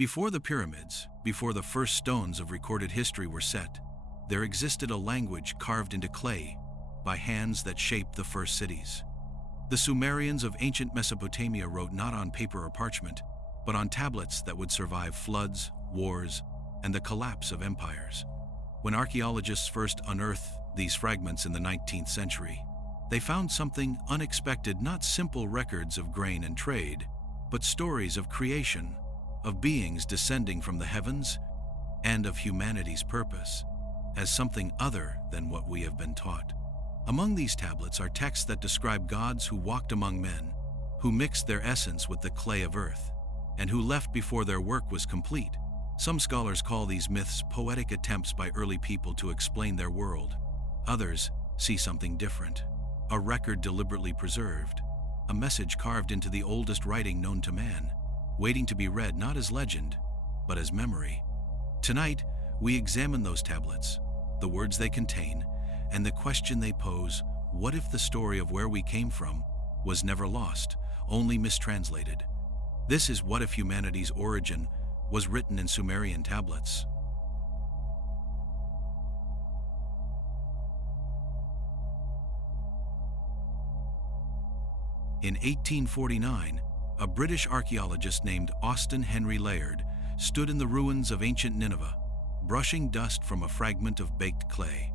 Before the pyramids, before the first stones of recorded history were set, there existed a language carved into clay by hands that shaped the first cities. The Sumerians of ancient Mesopotamia wrote not on paper or parchment, but on tablets that would survive floods, wars, and the collapse of empires. When archaeologists first unearthed these fragments in the 19th century, they found something unexpected, not simple records of grain and trade, but stories of creation, of beings descending from the heavens, and of humanity's purpose, as something other than what we have been taught. Among these tablets are texts that describe gods who walked among men, who mixed their essence with the clay of earth, and who left before their work was complete. Some scholars call these myths poetic attempts by early people to explain their world. Others see something different, a record deliberately preserved, a message carved into the oldest writing known to man, waiting to be read not as legend, but as memory. Tonight, we examine those tablets, the words they contain, and the question they pose: what if the story of where we came from was never lost, only mistranslated? This is What If Humanity's Origin was written in Sumerian tablets. In 1849, a British archaeologist named Austen Henry Layard stood in the ruins of ancient Nineveh, brushing dust from a fragment of baked clay.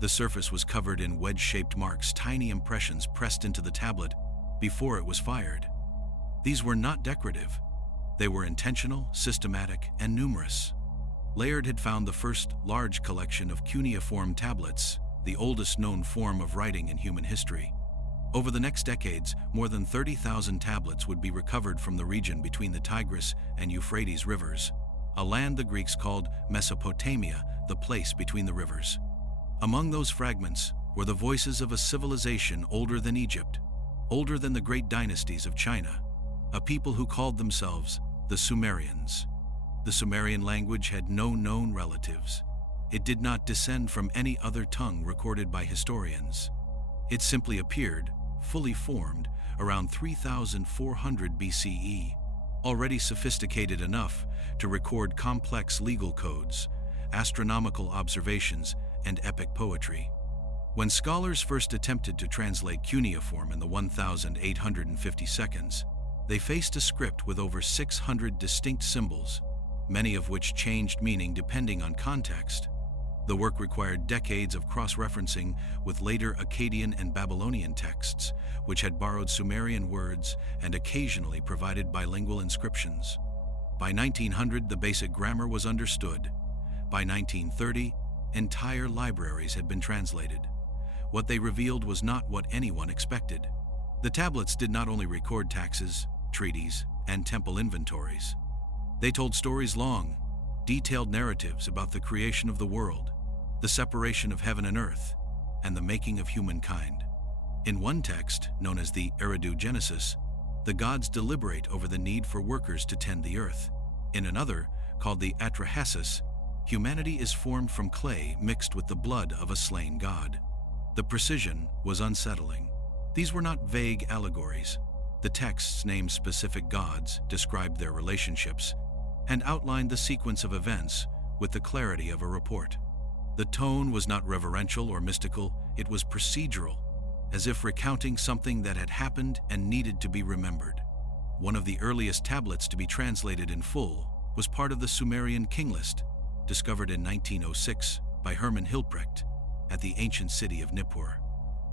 The surface was covered in wedge-shaped marks, tiny impressions pressed into the tablet before it was fired. These were not decorative. They were intentional, systematic, and numerous. Layard had found the first large collection of cuneiform tablets, the oldest known form of writing in human history. Over the next decades, more than 30,000 tablets would be recovered from the region between the Tigris and Euphrates rivers, a land the Greeks called Mesopotamia, the place between the rivers. Among those fragments were the voices of a civilization older than Egypt, older than the great dynasties of China, a people who called themselves the Sumerians. The Sumerian language had no known relatives. It did not descend from any other tongue recorded by historians. It simply appeared, fully formed, around 3,400 BCE, already sophisticated enough to record complex legal codes, astronomical observations, and epic poetry. When scholars first attempted to translate cuneiform in the 1850 seconds, they faced a script with over 600 distinct symbols, many of which changed meaning depending on context. The work required decades of cross-referencing with later Akkadian and Babylonian texts, which had borrowed Sumerian words and occasionally provided bilingual inscriptions. By 1900, the basic grammar was understood. By 1930, entire libraries had been translated. What they revealed was not what anyone expected. The tablets did not only record taxes, treaties, and temple inventories. They told stories, long, detailed narratives about the creation of the world, the separation of heaven and earth, and the making of humankind. In one text, known as the Eridu Genesis, the gods deliberate over the need for workers to tend the earth. In another, called the Atrahasis, humanity is formed from clay mixed with the blood of a slain god. The precision was unsettling. These were not vague allegories. The texts named specific gods, described their relationships, and outlined the sequence of events with the clarity of a report. The tone was not reverential or mystical, it was procedural, as if recounting something that had happened and needed to be remembered. One of the earliest tablets to be translated in full was part of the Sumerian king list, discovered in 1906 by Hermann Hilprecht at the ancient city of Nippur.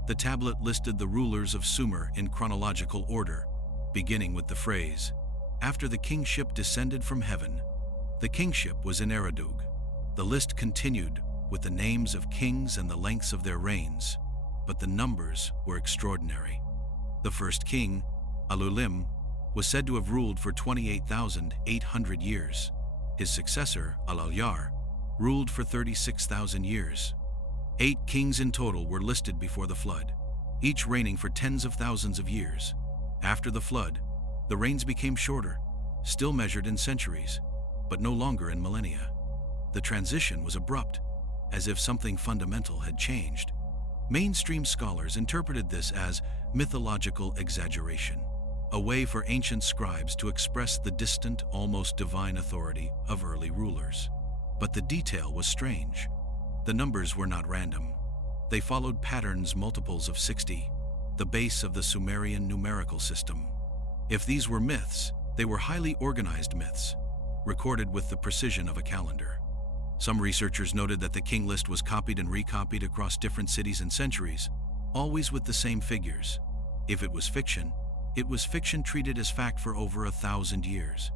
The tablet listed the rulers of Sumer in chronological order, beginning with the phrase, "After the kingship descended from heaven." The kingship was in Eredug. The list continued with the names of kings and the lengths of their reigns, but the numbers were extraordinary. The first king, Alulim, was said to have ruled for 28,800 years. His successor, Alalyar, ruled for 36,000 years. 8 kings in total were listed before the flood, each reigning for tens of thousands of years. After the flood, the reigns became shorter, still measured in centuries, but no longer in millennia. The transition was abrupt, as if something fundamental had changed. Mainstream scholars interpreted this as mythological exaggeration, a way for ancient scribes to express the distant, almost divine authority of early rulers. But the detail was strange. The numbers were not random. They followed patterns multiples of 60, the base of the Sumerian numerical system. If these were myths, they were highly organized myths, recorded with the precision of a calendar. Some researchers noted that the king list was copied and recopied across different cities and centuries, always with the same figures. If it was fiction treated as fact for over 1,000 years.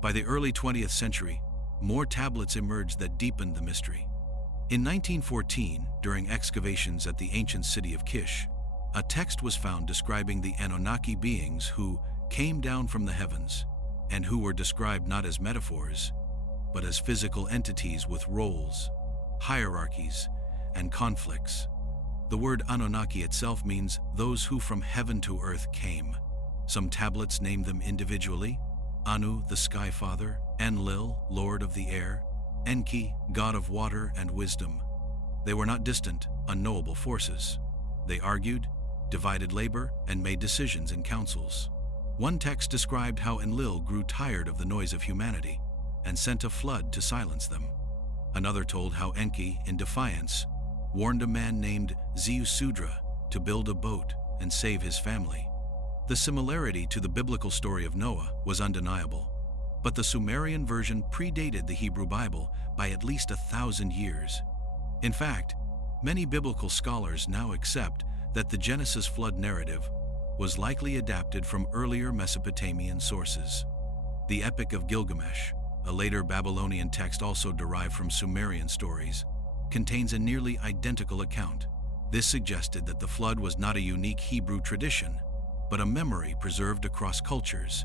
By the early 20th century, more tablets emerged that deepened the mystery. In 1914, during excavations at the ancient city of Kish, a text was found describing the Anunnaki beings who came down from the heavens, and who were described not as metaphors, but as physical entities with roles, hierarchies, and conflicts. The word Anunnaki itself means those who from heaven to earth came. Some tablets name them individually: Anu, the Sky Father; Enlil, Lord of the Air; Enki, God of Water and Wisdom. They were not distant, unknowable forces. They argued, divided labor, and made decisions in councils. One text described how Enlil grew tired of the noise of humanity and sent a flood to silence them. Another told how Enki, in defiance, warned a man named Ziusudra to build a boat and save his family. The similarity to the biblical story of Noah was undeniable, but the Sumerian version predated the Hebrew Bible by at least 1,000 years. In fact, many biblical scholars now accept that the Genesis flood narrative was likely adapted from earlier Mesopotamian sources. The Epic of Gilgamesh, a later Babylonian text also derived from Sumerian stories, contains a nearly identical account. This suggested that the flood was not a unique Hebrew tradition, but a memory preserved across cultures,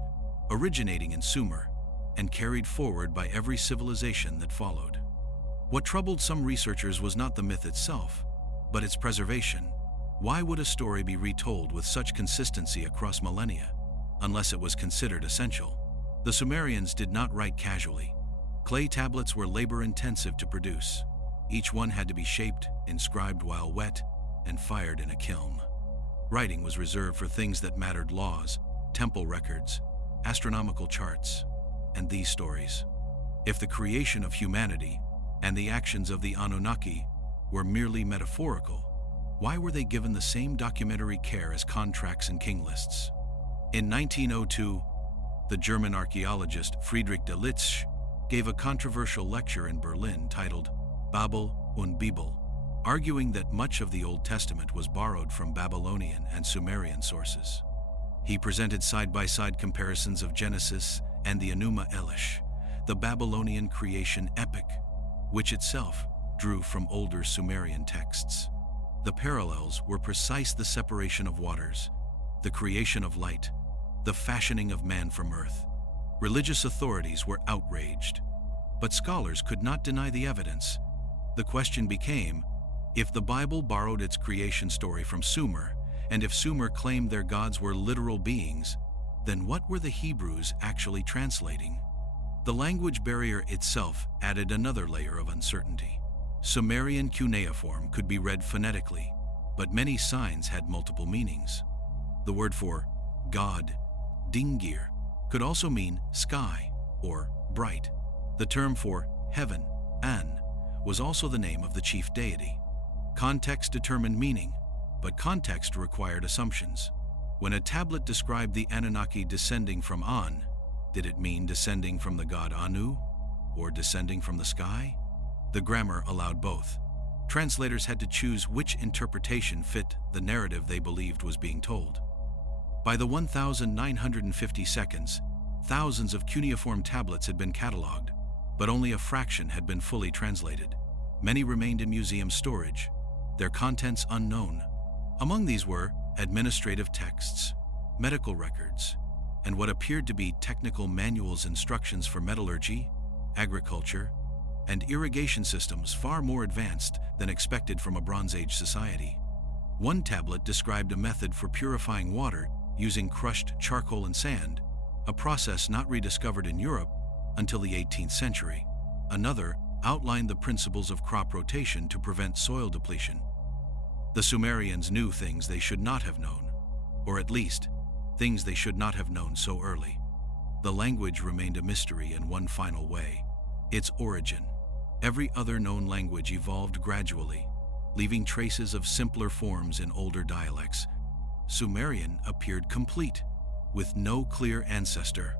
originating in Sumer, and carried forward by every civilization that followed. What troubled some researchers was not the myth itself, but its preservation. Why would a story be retold with such consistency across millennia, unless it was considered essential? The Sumerians did not write casually. Clay tablets were labor-intensive to produce. Each one had to be shaped, inscribed while wet, and fired in a kiln. Writing was reserved for things that mattered: laws, temple records, astronomical charts, and these stories. If the creation of humanity and the actions of the Anunnaki were merely metaphorical, why were they given the same documentary care as contracts and king lists? In 1902, the German archaeologist Friedrich Delitzsch gave a controversial lecture in Berlin titled Babel und Bibel, arguing that much of the Old Testament was borrowed from Babylonian and Sumerian sources. He presented side-by-side comparisons of Genesis and the Enuma Elish, the Babylonian creation epic, which itself drew from older Sumerian texts. The parallels were precise: the separation of waters, the creation of light, the fashioning of man from earth. Religious authorities were outraged, but scholars could not deny the evidence. The question became, if the Bible borrowed its creation story from Sumer, and if Sumer claimed their gods were literal beings, then what were the Hebrews actually translating? The language barrier itself added another layer of uncertainty. Sumerian cuneiform could be read phonetically, but many signs had multiple meanings. The word for God, dingir, could also mean sky or bright. The term for heaven, An, was also the name of the chief deity. Context determined meaning, but context required assumptions. When a tablet described the Anunnaki descending from An, did it mean descending from the god Anu, or descending from the sky? The grammar allowed both. Translators had to choose which interpretation fit the narrative they believed was being told. By the 1950 seconds, thousands of cuneiform tablets had been catalogued, but only a fraction had been fully translated. Many remained in museum storage, their contents unknown. Among these were administrative texts, medical records, and what appeared to be technical manuals, instructions for metallurgy, agriculture, and irrigation systems far more advanced than expected from a Bronze Age society. One tablet described a method for purifying water using crushed charcoal and sand, a process not rediscovered in Europe until the 18th century. Another outlined the principles of crop rotation to prevent soil depletion. The Sumerians knew things they should not have known, or at least, things they should not have known so early. The language remained a mystery in one final way: its origin. Every other known language evolved gradually, leaving traces of simpler forms in older dialects. Sumerian appeared complete, with no clear ancestor.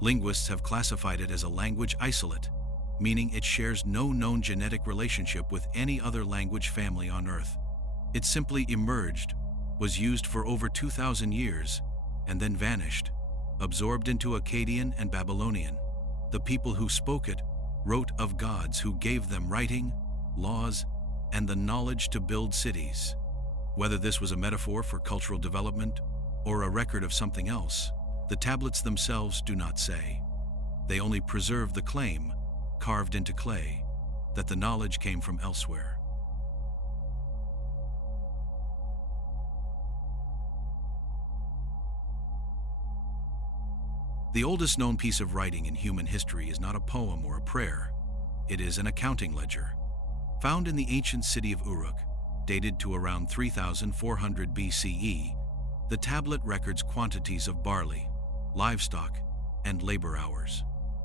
Linguists have classified it as a language isolate, meaning it shares no known genetic relationship with any other language family on Earth. It simply emerged, was used for over 2,000 years, and then vanished, absorbed into Akkadian and Babylonian. The people who spoke it wrote of gods who gave them writing, laws, and the knowledge to build cities. Whether this was a metaphor for cultural development or a record of something else, the tablets themselves do not say. They only preserve the claim, carved into clay, that the knowledge came from elsewhere. The oldest known piece of writing in human history is not a poem or a prayer. It is an accounting ledger. Found in the ancient city of Uruk, dated to around 3400 BCE, the tablet records quantities of barley, livestock, and labor hours.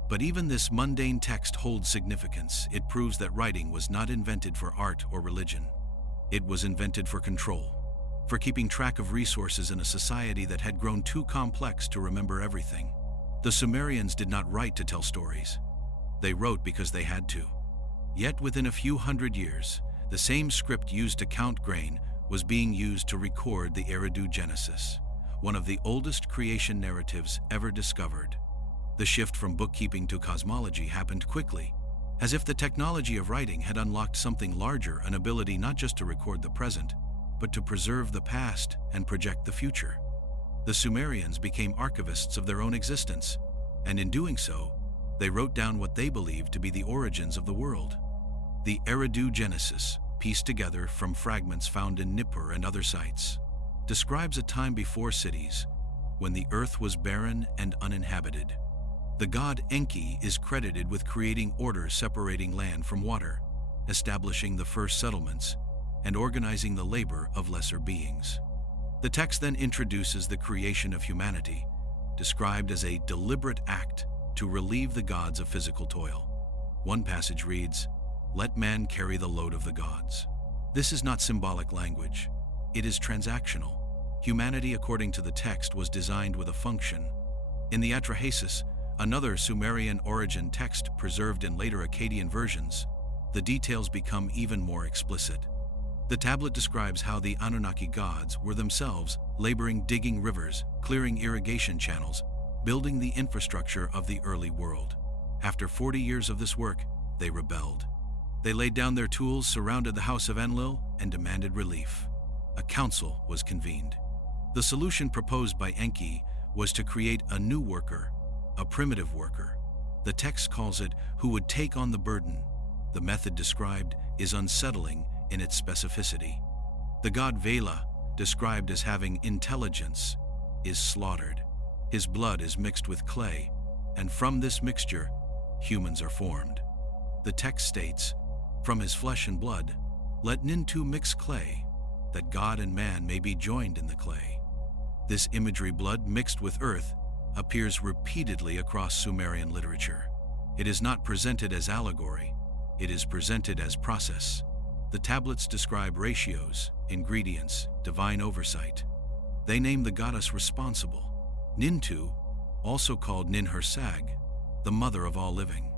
But even this mundane text holds significance. It proves that writing was not invented for art or religion. It was invented for control, for keeping track of resources in a society that had grown too complex to remember everything. The Sumerians did not write to tell stories. They wrote because they had to. Yet within a few hundred years, the same script used to count grain was being used to record the Eridu Genesis, one of the oldest creation narratives ever discovered. The shift from bookkeeping to cosmology happened quickly, as if the technology of writing had unlocked something larger, an ability not just to record the present, but to preserve the past and project the future. The Sumerians became archivists of their own existence, and in doing so, they wrote down what they believed to be the origins of the world. The Eridu Genesis, pieced together from fragments found in Nippur and other sites, describes a time before cities, when the earth was barren and uninhabited. The god Enki is credited with creating order, separating land from water, establishing the first settlements, and organizing the labor of lesser beings. The text then introduces the creation of humanity, described as a deliberate act to relieve the gods of physical toil. One passage reads, "Let man carry the load of the gods." This is not symbolic language. It is transactional. Humanity, according to the text, was designed with a function. In the Atrahasis, another Sumerian origin text preserved in later Akkadian versions, the details become even more explicit. The tablet describes how the Anunnaki gods were themselves laboring, digging rivers, clearing irrigation channels, building the infrastructure of the early world. After 40 years of this work, they rebelled. They laid down their tools, surrounded the house of Enlil, and demanded relief. A council was convened. The solution proposed by Enki was to create a new worker, a primitive worker. The text calls it who would take on the burden. The method described is unsettling in its specificity. The god Vela, described as having intelligence, is slaughtered. His blood is mixed with clay, and from this mixture, humans are formed. The text states, "From his flesh and blood, let Nintu mix clay, that God and man may be joined in the clay." This imagery, blood mixed with earth, appears repeatedly across Sumerian literature. It is not presented as allegory, it is presented as process. The tablets describe ratios, ingredients, divine oversight. They name the goddess responsible, Nintu, also called Ninhursag, the mother of all living.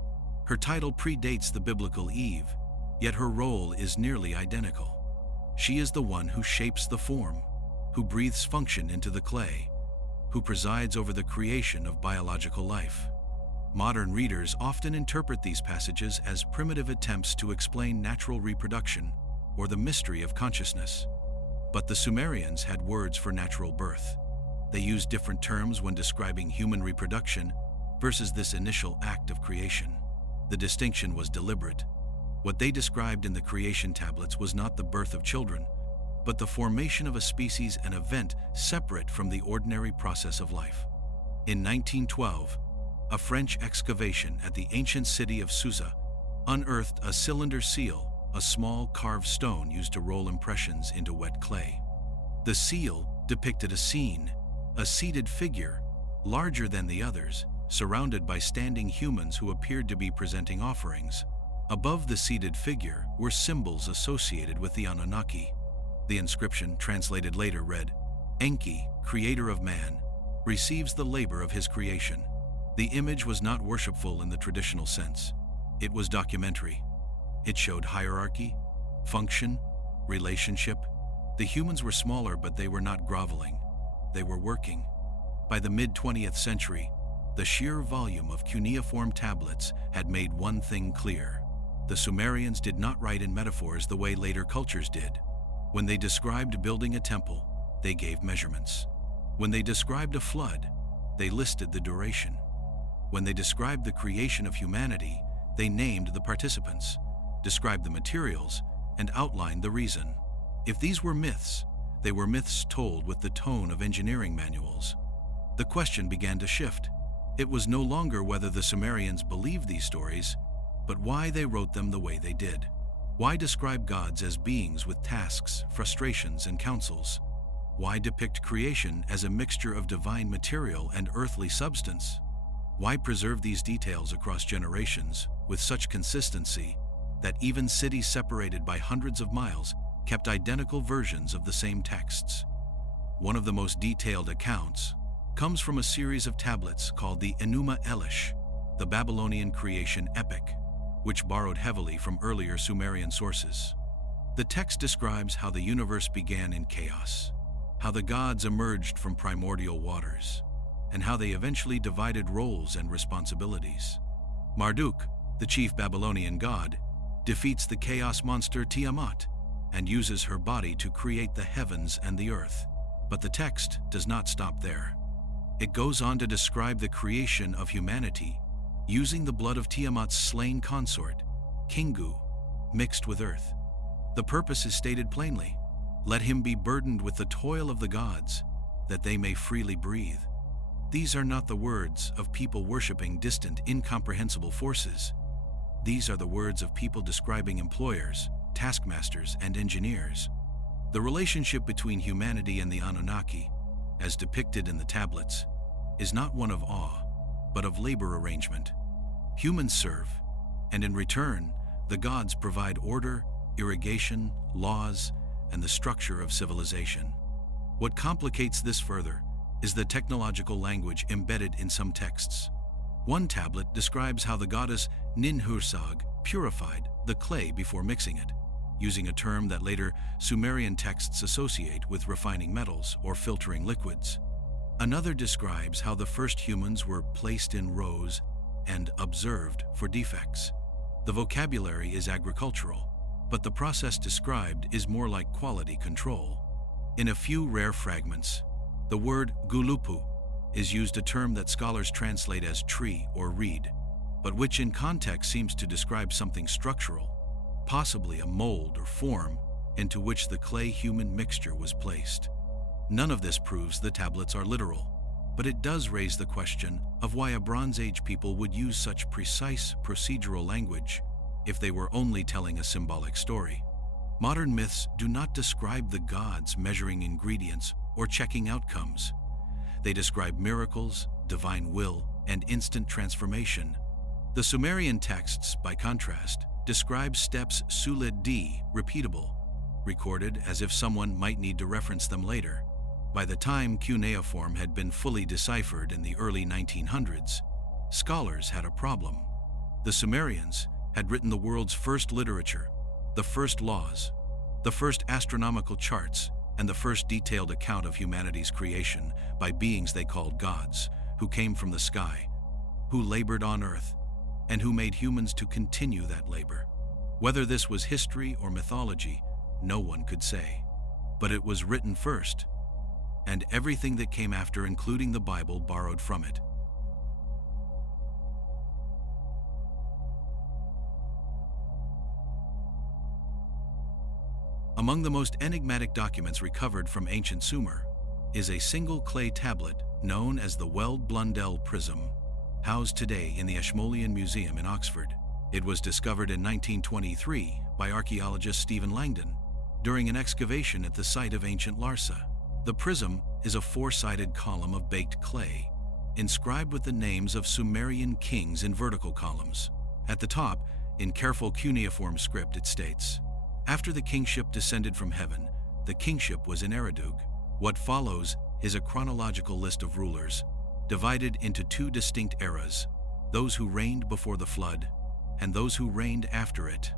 Her title predates the biblical Eve, yet her role is nearly identical. She is the one who shapes the form, who breathes function into the clay, who presides over the creation of biological life. Modern readers often interpret these passages as primitive attempts to explain natural reproduction or the mystery of consciousness. But the Sumerians had words for natural birth. They used different terms when describing human reproduction versus this initial act of creation. The distinction was deliberate. What they described in the creation tablets was not the birth of children, but the formation of a species, an event separate from the ordinary process of life. In 1912, a French excavation at the ancient city of Susa unearthed a cylinder seal, a small carved stone used to roll impressions into wet clay. The seal depicted a scene, a seated figure, larger than the others, surrounded by standing humans who appeared to be presenting offerings. Above the seated figure were symbols associated with the Anunnaki. The inscription, translated later, read, "Enki, creator of man, receives the labor of his creation." The image was not worshipful in the traditional sense. It was documentary. It showed hierarchy, function, relationship. The humans were smaller, but they were not groveling. They were working. By the mid-20th century, the sheer volume of cuneiform tablets had made one thing clear. The Sumerians did not write in metaphors the way later cultures did. When they described building a temple, they gave measurements. When they described a flood, they listed the duration. When they described the creation of humanity, they named the participants, described the materials, and outlined the reason. If these were myths, they were myths told with the tone of engineering manuals. The question began to shift. It was no longer whether the Sumerians believed these stories, but why they wrote them the way they did. Why describe gods as beings with tasks, frustrations, and counsels? Why depict creation as a mixture of divine material and earthly substance? Why preserve these details across generations with such consistency that even cities separated by hundreds of miles kept identical versions of the same texts? One of the most detailed accounts comes from a series of tablets called the Enuma Elish, the Babylonian creation epic, which borrowed heavily from earlier Sumerian sources. The text describes how the universe began in chaos, how the gods emerged from primordial waters, and how they eventually divided roles and responsibilities. Marduk, the chief Babylonian god, defeats the chaos monster Tiamat and uses her body to create the heavens and the earth. But the text does not stop there. It goes on to describe the creation of humanity using the blood of Tiamat's slain consort, Kingu, mixed with earth. The purpose is stated plainly: let him be burdened with the toil of the gods, that they may freely breathe. These are not the words of people worshipping distant, incomprehensible forces. These are the words of people describing employers, taskmasters, and engineers. The relationship between humanity and the Anunnaki, as depicted in the tablets, is not one of awe, but of labor arrangement. Humans serve, and in return, the gods provide order, irrigation, laws, and the structure of civilization. What complicates this further is the technological language embedded in some texts. One tablet describes how the goddess Ninhursag purified the clay before mixing it, using a term that later Sumerian texts associate with refining metals or filtering liquids. Another describes how the first humans were placed in rows and observed for defects. The vocabulary is agricultural, but the process described is more like quality control. In a few rare fragments, the word gulupu is used, a term that scholars translate as tree or reed, but which in context seems to describe something structural, possibly a mold or form into which the clay-human mixture was placed. None of this proves the tablets are literal, but it does raise the question of why a Bronze Age people would use such precise procedural language if they were only telling a symbolic story. Modern myths do not describe the gods measuring ingredients or checking outcomes. They describe miracles, divine will, and instant transformation. The Sumerian texts, by contrast, describe steps sulid d, repeatable, recorded as if someone might need to reference them later. By the time cuneiform had been fully deciphered in the early 1900s, scholars had a problem. The Sumerians had written the world's first literature, the first laws, the first astronomical charts, and the first detailed account of humanity's creation by beings they called gods, who came from the sky, who labored on earth, and who made humans to continue that labor. Whether this was history or mythology, no one could say. But it was written first, and everything that came after, including the Bible, borrowed from it. Among the most enigmatic documents recovered from ancient Sumer is a single clay tablet known as the Weld-Blundell Prism, housed today in the Ashmolean Museum in Oxford. It was discovered in 1923 by archaeologist Stephen Langdon during an excavation at the site of ancient Larsa. The prism is a four-sided column of baked clay, inscribed with the names of Sumerian kings in vertical columns. At the top, in careful cuneiform script, it states, "After the kingship descended from heaven, the kingship was in Eridug." What follows is a chronological list of rulers, divided into two distinct eras, those who reigned before the flood and those who reigned after it.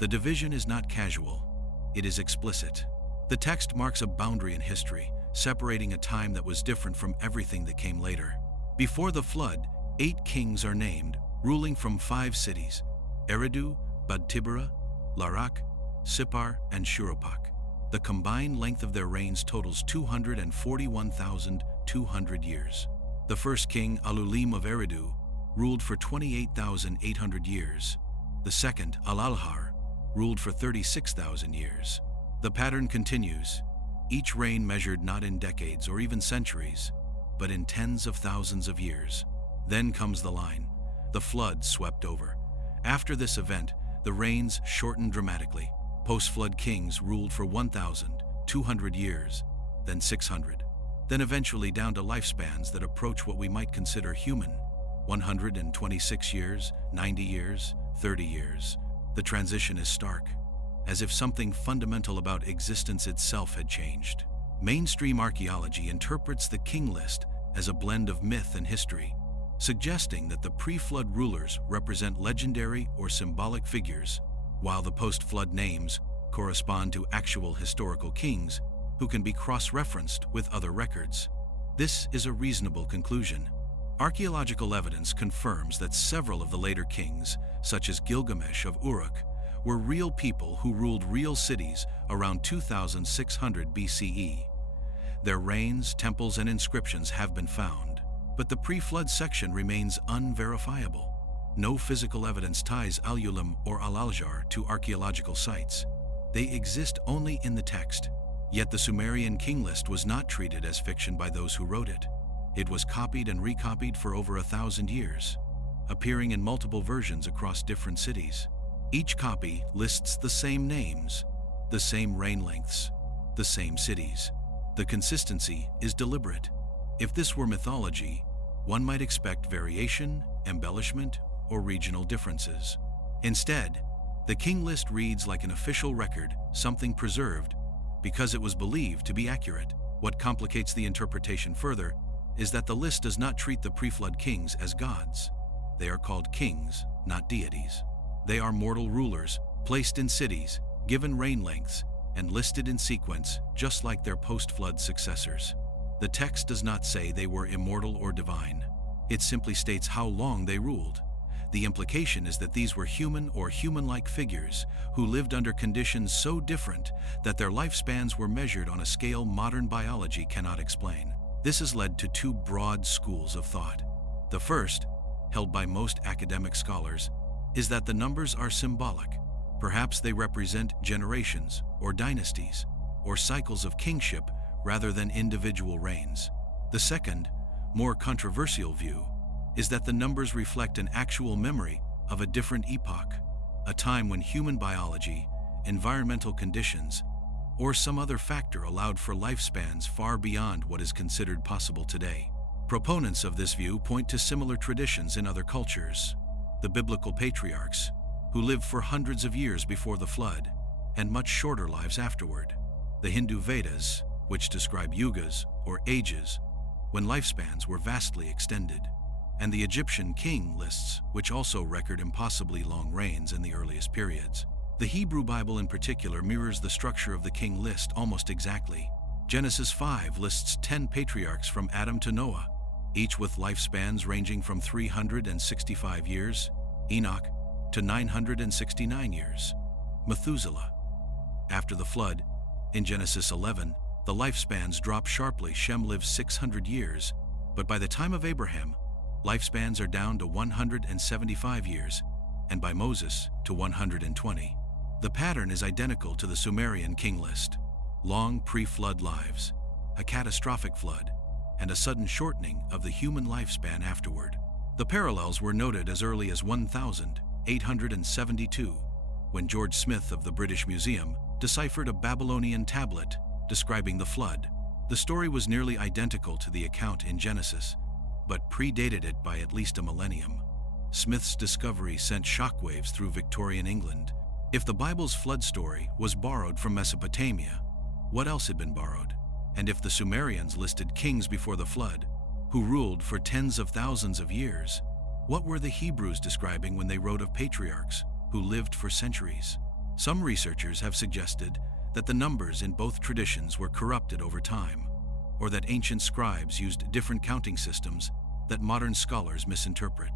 The division is not casual, it is explicit. The text marks a boundary in history, separating a time that was different from everything that came later. Before the flood, 8 kings are named, ruling from 5 cities: Eridu, Badtibera, Larak, Sippar, and Shurupak. The combined length of their reigns totals 241,200 years. The first king, Alulim of Eridu, ruled for 28,800 years. The second, Alalhar, ruled for 36,000 years. The pattern continues, each reign measured not in decades or even centuries, but in tens of thousands of years. Then comes the line: the flood swept over. After this event, the reigns shortened dramatically. Post-flood kings ruled for 1,200 years, then 600, then eventually down to lifespans that approach what we might consider human: 126 years, 90 years, 30 years. The transition is stark, as if something fundamental about existence itself had changed. Mainstream archaeology interprets the king list as a blend of myth and history, suggesting that the pre-flood rulers represent legendary or symbolic figures, while the post-flood names correspond to actual historical kings who can be cross-referenced with other records. This is a reasonable conclusion. Archaeological evidence confirms that several of the later kings, such as Gilgamesh of Uruk, were real people who ruled real cities around 2600 BCE. Their reigns, temples, and inscriptions have been found, but the pre-flood section remains unverifiable. No physical evidence ties Al-Ulam or Al-Aljar to archaeological sites. They exist only in the text. Yet the Sumerian king list was not treated as fiction by those who wrote it. It was copied and recopied for over 1,000 years, appearing in multiple versions across different cities. Each copy lists the same names, the same reign lengths, the same cities. The consistency is deliberate. If this were mythology, one might expect variation, embellishment, or regional differences. Instead, the king list reads like an official record, something preserved, because it was believed to be accurate. What complicates the interpretation further is that the list does not treat the pre-flood kings as gods. They are called kings, not deities. They are mortal rulers, placed in cities, given reign lengths, and listed in sequence, just like their post-flood successors. The text does not say they were immortal or divine. It simply states how long they ruled. The implication is that these were human or human-like figures who lived under conditions so different that their lifespans were measured on a scale modern biology cannot explain. This has led to 2 broad schools of thought. The first, held by most academic scholars, is that the numbers are symbolic. Perhaps they represent generations or dynasties or cycles of kingship rather than individual reigns. The second, more controversial view, is that the numbers reflect an actual memory of a different epoch, a time when human biology, environmental conditions, or some other factor allowed for lifespans far beyond what is considered possible today. Proponents of this view point to similar traditions in other cultures. The biblical patriarchs, who lived for hundreds of years before the flood, and much shorter lives afterward. The Hindu Vedas, which describe yugas, or ages, when lifespans were vastly extended. And the Egyptian king lists, which also record impossibly long reigns in the earliest periods. The Hebrew Bible in particular mirrors the structure of the king list almost exactly. Genesis 5 lists 10 patriarchs from Adam to Noah, each with lifespans ranging from 365 years, Enoch, to 969 years, Methuselah. After the flood, in Genesis 11, the lifespans drop sharply. Shem lives 600 years, but by the time of Abraham, lifespans are down to 175 years, and by Moses to 120. The pattern is identical to the Sumerian king list: long pre-flood lives, a catastrophic flood, and a sudden shortening of the human lifespan afterward. The parallels were noted as early as 1872, when George Smith of the British Museum deciphered a Babylonian tablet describing the flood. The story was nearly identical to the account in Genesis, but predated it by at least a millennium. Smith's discovery sent shockwaves through Victorian England. If the Bible's flood story was borrowed from Mesopotamia, what else had been borrowed? And if the Sumerians listed kings before the flood, who ruled for tens of thousands of years, what were the Hebrews describing when they wrote of patriarchs who lived for centuries? Some researchers have suggested that the numbers in both traditions were corrupted over time, or that ancient scribes used different counting systems that modern scholars misinterpret.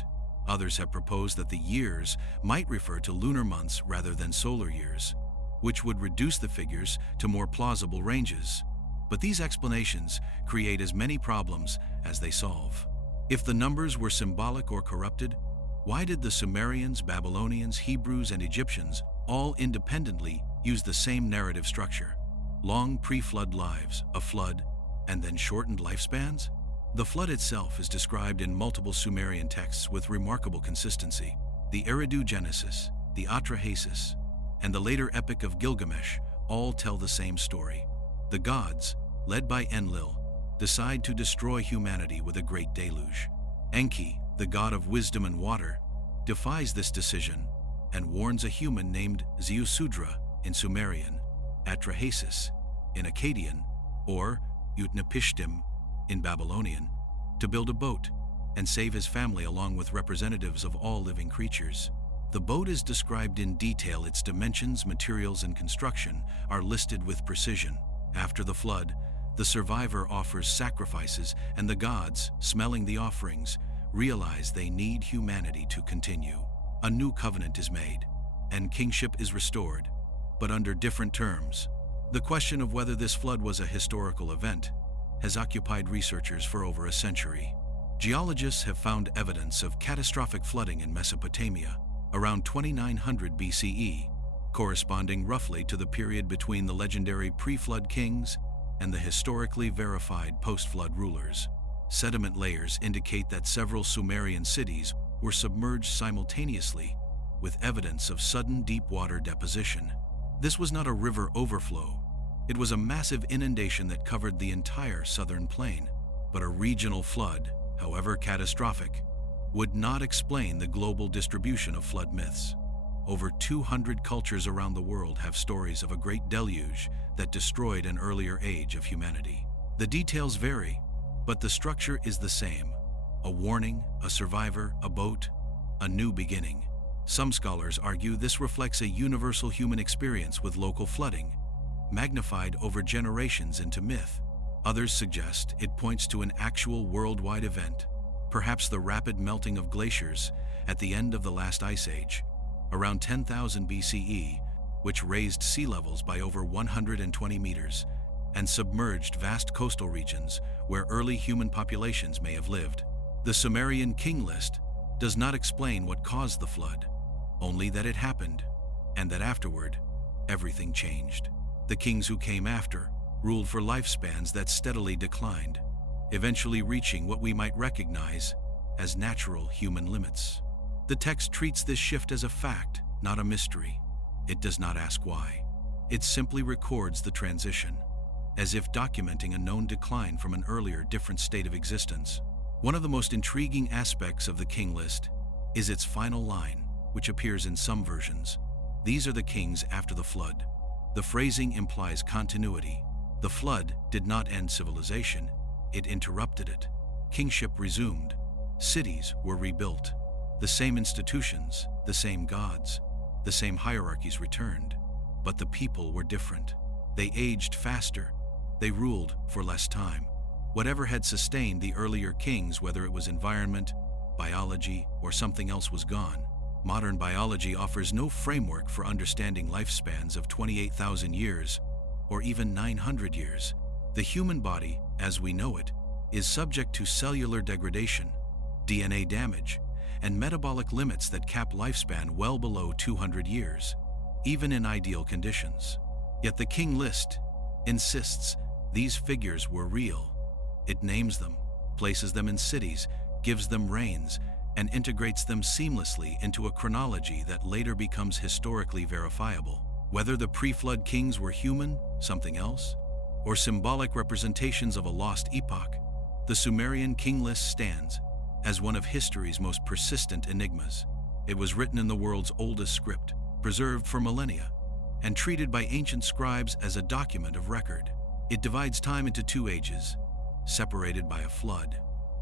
Others have proposed that the years might refer to lunar months rather than solar years, which would reduce the figures to more plausible ranges. But these explanations create as many problems as they solve. If the numbers were symbolic or corrupted, why did the Sumerians, Babylonians, Hebrews, and Egyptians all independently use the same narrative structure? Long pre-flood lives, a flood, and then shortened lifespans? The flood itself is described in multiple Sumerian texts with remarkable consistency. The Eridu Genesis, the Atrahasis, and the later Epic of Gilgamesh all tell the same story. The gods, led by Enlil, decide to destroy humanity with a great deluge. Enki, the god of wisdom and water, defies this decision and warns a human named Ziusudra in Sumerian, Atrahasis in Akkadian, or Utnapishtim in Babylonian, to build a boat and save his family along with representatives of all living creatures. The boat is described in detail. Its dimensions, materials, and construction are listed with precision. After the flood, the survivor offers sacrifices, and the gods, smelling the offerings, realize they need humanity to continue. A new covenant is made, and kingship is restored, but under different terms. The question of whether this flood was a historical event has occupied researchers for over a century. Geologists have found evidence of catastrophic flooding in Mesopotamia around 2900 BCE, corresponding roughly to the period between the legendary pre-flood kings and the historically verified post-flood rulers. Sediment layers indicate that several Sumerian cities were submerged simultaneously, with evidence of sudden deep water deposition. This was not a river overflow. It was a massive inundation that covered the entire southern plain. But a regional flood, however catastrophic, would not explain the global distribution of flood myths. Over 200 cultures around the world have stories of a great deluge that destroyed an earlier age of humanity. The details vary, but the structure is the same: a warning, a survivor, a boat, a new beginning. Some scholars argue this reflects a universal human experience with local flooding, magnified over generations into myth. Others suggest it points to an actual worldwide event, perhaps the rapid melting of glaciers at the end of the last ice age, around 10,000 BCE, which raised sea levels by over 120 meters and submerged vast coastal regions where early human populations may have lived. The Sumerian king list does not explain what caused the flood, only that it happened, and that afterward, everything changed. The kings who came after ruled for lifespans that steadily declined, eventually reaching what we might recognize as natural human limits. The text treats this shift as a fact, not a mystery. It does not ask why. It simply records the transition, as if documenting a known decline from an earlier, different state of existence. One of the most intriguing aspects of the king list is its final line, which appears in some versions. These are the kings after the flood. The phrasing implies continuity. The flood did not end civilization, it interrupted it. Kingship resumed. Cities were rebuilt. The same institutions, the same gods, the same hierarchies returned. But the people were different. They aged faster. They ruled for less time. Whatever had sustained the earlier kings, whether it was environment, biology, or something else, was gone. Modern biology offers no framework for understanding lifespans of 28,000 years, or even 900 years. The human body, as we know it, is subject to cellular degradation, DNA damage, and metabolic limits that cap lifespan well below 200 years, even in ideal conditions. Yet the king list insists these figures were real. It names them, places them in cities, gives them reigns, and integrates them seamlessly into a chronology that later becomes historically verifiable. Whether the pre-flood kings were human, something else, or symbolic representations of a lost epoch, the Sumerian king list stands as one of history's most persistent enigmas. It was written in the world's oldest script, preserved for millennia, and treated by ancient scribes as a document of record. It divides time into two ages, separated by a flood,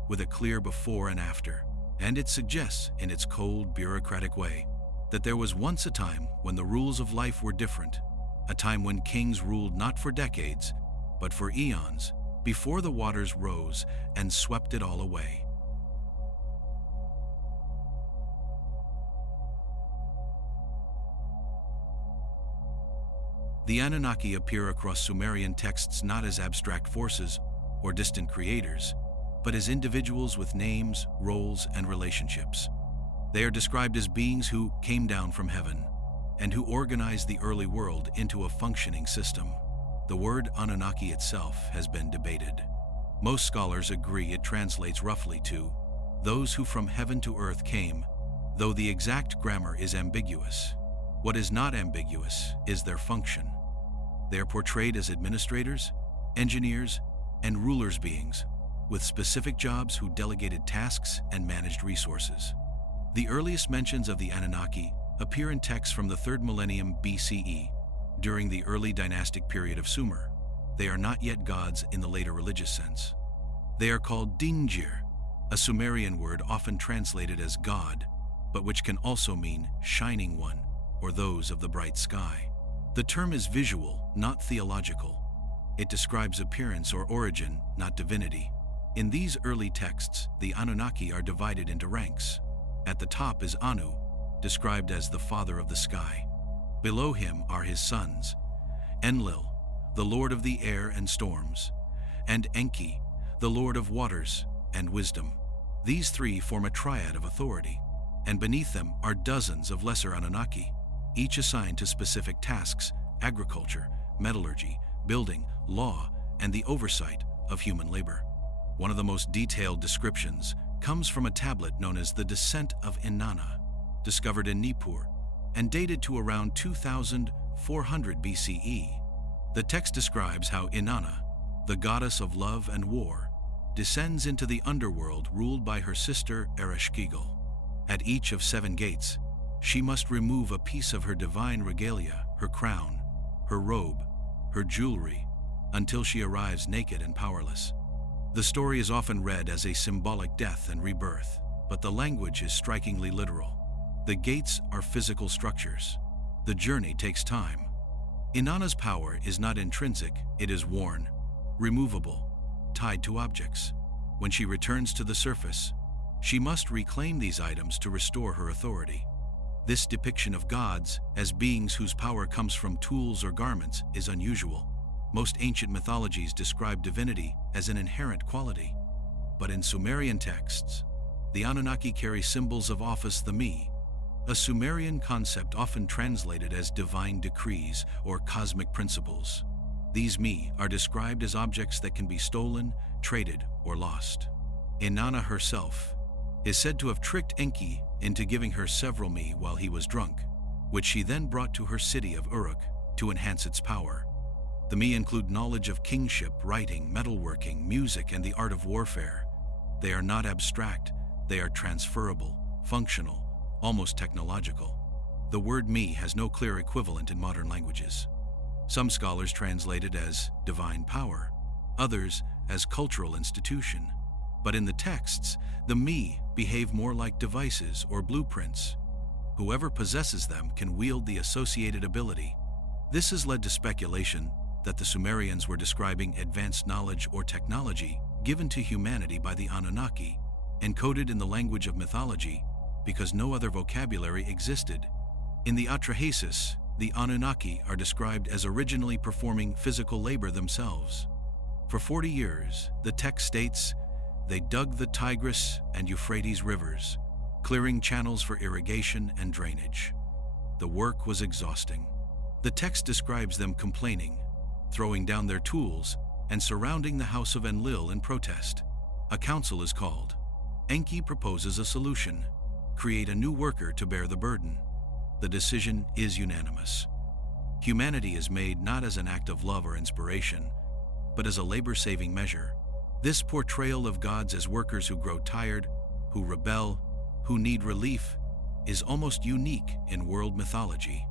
with a clear before and after, and it suggests, in its cold, bureaucratic way, that there was once a time when the rules of life were different, a time when kings ruled not for decades, but for eons, before the waters rose and swept it all away. The Anunnaki appear across Sumerian texts not as abstract forces or distant creators, but as individuals with names, roles, and relationships. They are described as beings who came down from heaven and who organized the early world into a functioning system. The word Anunnaki itself has been debated. Most scholars agree it translates roughly to those who from heaven to earth came, though the exact grammar is ambiguous. What is not ambiguous is their function. They are portrayed as administrators, engineers, and rulers beings, with specific jobs who delegated tasks and managed resources. The earliest mentions of the Anunnaki appear in texts from the 3rd millennium BCE, during the early dynastic period of Sumer. They are not yet gods in the later religious sense. They are called Dingir, a Sumerian word often translated as God, but which can also mean shining one, or those of the bright sky. The term is visual, not theological. It describes appearance or origin, not divinity. In these early texts, the Anunnaki are divided into ranks. At the top is Anu, described as the father of the sky. Below him are his sons, Enlil, the lord of the air and storms, and Enki, the lord of waters and wisdom. These three form a triad of authority, and beneath them are dozens of lesser Anunnaki, each assigned to specific tasks: agriculture, metallurgy, building, law, and the oversight of human labor. One of the most detailed descriptions comes from a tablet known as the Descent of Inanna, discovered in Nippur, and dated to around 2400 BCE. The text describes how Inanna, the goddess of love and war, descends into the underworld ruled by her sister Ereshkigal. At each of 7 gates, she must remove a piece of her divine regalia, her crown, her robe, her jewelry, until she arrives naked and powerless. The story is often read as a symbolic death and rebirth, but the language is strikingly literal. The gates are physical structures. The journey takes time. Inanna's power is not intrinsic, it is worn, removable, tied to objects. When she returns to the surface, she must reclaim these items to restore her authority. This depiction of gods as beings whose power comes from tools or garments is unusual. Most ancient mythologies describe divinity as an inherent quality. But in Sumerian texts, the Anunnaki carry symbols of office, the Mi, a Sumerian concept often translated as divine decrees or cosmic principles. These Mi are described as objects that can be stolen, traded, or lost. Inanna herself is said to have tricked Enki into giving her several Mi while he was drunk, which she then brought to her city of Uruk to enhance its power. The Mi include knowledge of kingship, writing, metalworking, music, and the art of warfare. They are not abstract, they are transferable, functional, almost technological. The word Mi has no clear equivalent in modern languages. Some scholars translate it as divine power, others as cultural institution. But in the texts, the Mi behave more like devices or blueprints. Whoever possesses them can wield the associated ability. This has led to speculation that the Sumerians were describing advanced knowledge or technology given to humanity by the Anunnaki, encoded in the language of mythology, because no other vocabulary existed. In the Atrahasis, the Anunnaki are described as originally performing physical labor themselves. For 40 years, the text states, they dug the Tigris and Euphrates rivers, clearing channels for irrigation and drainage. The work was exhausting. The text describes them complaining, throwing down their tools, and surrounding the house of Enlil in protest. A council is called. Enki proposes a solution: create a new worker to bear the burden. The decision is unanimous. Humanity is made not as an act of love or inspiration, but as a labor-saving measure. This portrayal of gods as workers who grow tired, who rebel, who need relief, is almost unique in world mythology.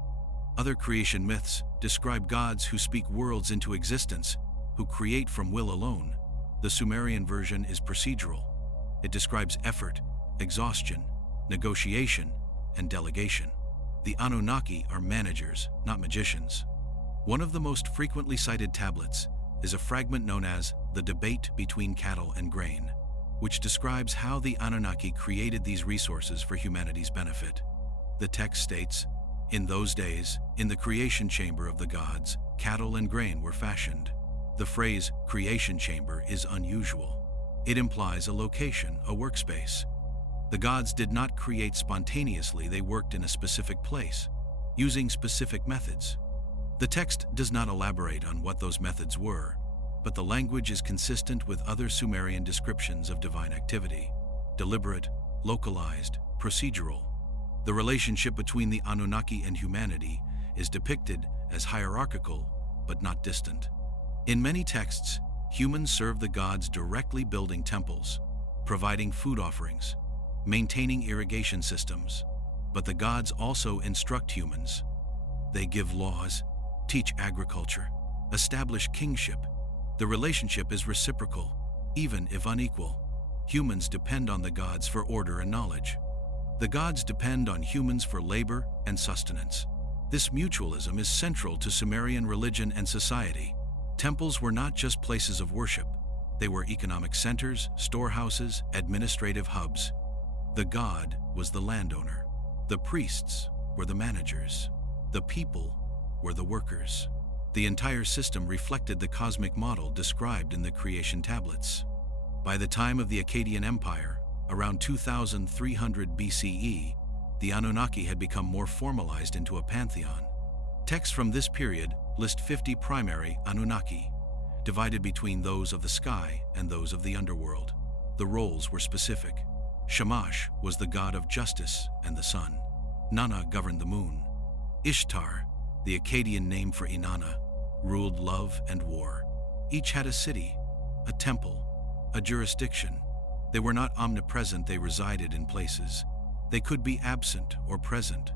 Other creation myths describe gods who speak worlds into existence, who create from will alone. The Sumerian version is procedural. It describes effort, exhaustion, negotiation, and delegation. The Anunnaki are managers, not magicians. One of the most frequently cited tablets is a fragment known as the Debate Between Cattle and Grain, which describes how the Anunnaki created these resources for humanity's benefit. The text states, "In those days, in the creation chamber of the gods, cattle and grain were fashioned." The phrase creation chamber is unusual. It implies a location, a workspace. The gods did not create spontaneously, they worked in a specific place, using specific methods. The text does not elaborate on what those methods were, but the language is consistent with other Sumerian descriptions of divine activity: deliberate, localized, procedural. The relationship between the Anunnaki and humanity is depicted as hierarchical, but not distant. In many texts, humans serve the gods directly, building temples, providing food offerings, maintaining irrigation systems. But the gods also instruct humans. They give laws, teach agriculture, establish kingship. The relationship is reciprocal, even if unequal. Humans depend on the gods for order and knowledge. The gods depend on humans for labor and sustenance. This mutualism is central to Sumerian religion and society. Temples were not just places of worship. They were economic centers, storehouses, administrative hubs. The god was the landowner. The priests were the managers. The people were the workers. The entire system reflected the cosmic model described in the creation tablets. By the time of the Akkadian Empire, around 2300 BCE, the Anunnaki had become more formalized into a pantheon. Texts from this period list 50 primary Anunnaki, divided between those of the sky and those of the underworld. The roles were specific. Shamash was the god of justice and the sun. Nana governed the moon. Ishtar, the Akkadian name for Inanna, ruled love and war. Each had a city, a temple, a jurisdiction. They were not omnipresent, they resided in places. They could be absent or present.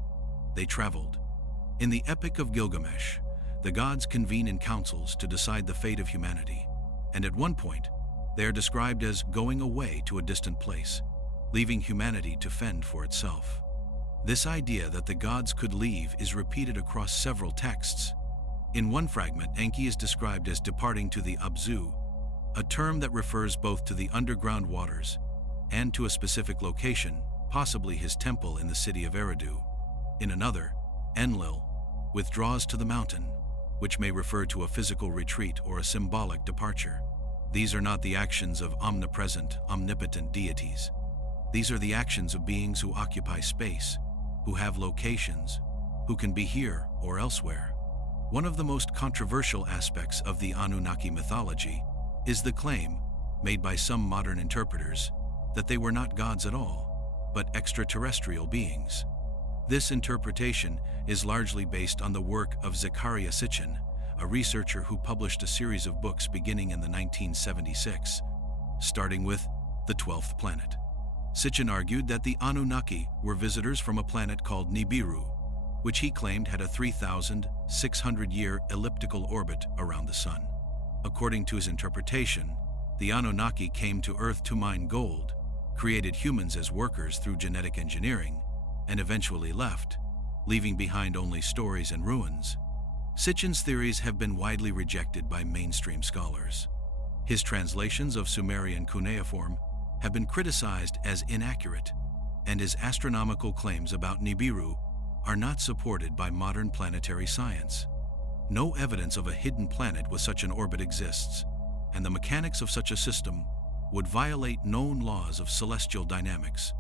They traveled. In the Epic of Gilgamesh, the gods convene in councils to decide the fate of humanity, and at one point, they are described as going away to a distant place, leaving humanity to fend for itself. This idea that the gods could leave is repeated across several texts. In one fragment, Enki is described as departing to the Abzu, a term that refers both to the underground waters and to a specific location, possibly his temple in the city of Eridu. In another, Enlil withdraws to the mountain, which may refer to a physical retreat or a symbolic departure. These are not the actions of omnipresent, omnipotent deities. These are the actions of beings who occupy space, who have locations, who can be here or elsewhere. One of the most controversial aspects of the Anunnaki mythology is the claim, made by some modern interpreters, that they were not gods at all, but extraterrestrial beings. This interpretation is largely based on the work of Zecharia Sitchin, a researcher who published a series of books beginning in the 1976, starting with The 12th Planet. Sitchin argued that the Anunnaki were visitors from a planet called Nibiru, which he claimed had a 3,600-year elliptical orbit around the sun. According to his interpretation, the Anunnaki came to Earth to mine gold, created humans as workers through genetic engineering, and eventually left, leaving behind only stories and ruins. Sitchin's theories have been widely rejected by mainstream scholars. His translations of Sumerian cuneiform have been criticized as inaccurate, and his astronomical claims about Nibiru are not supported by modern planetary science. No evidence of a hidden planet with such an orbit exists, and the mechanics of such a system would violate known laws of celestial dynamics.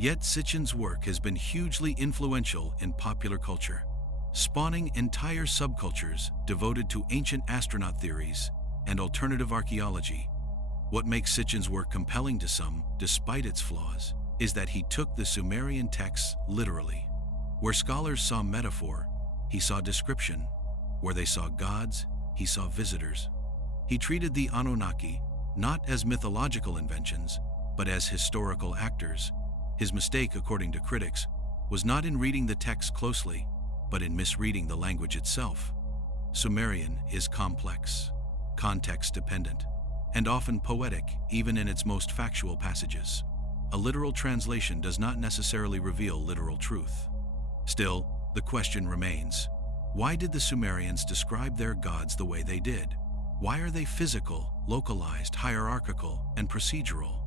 Yet Sitchin's work has been hugely influential in popular culture, spawning entire subcultures devoted to ancient astronaut theories and alternative archaeology. What makes Sitchin's work compelling to some, despite its flaws, is that he took the Sumerian texts literally. Where scholars saw metaphor, he saw description. Where they saw gods, he saw visitors. He treated the Anunnaki not as mythological inventions, but as historical actors. His mistake, according to critics, was not in reading the text closely, but in misreading the language itself. Sumerian is complex, context-dependent, and often poetic even in its most factual passages. A literal translation does not necessarily reveal literal truth. Still, the question remains, why did the Sumerians describe their gods the way they did? Why are they physical, localized, hierarchical, and procedural?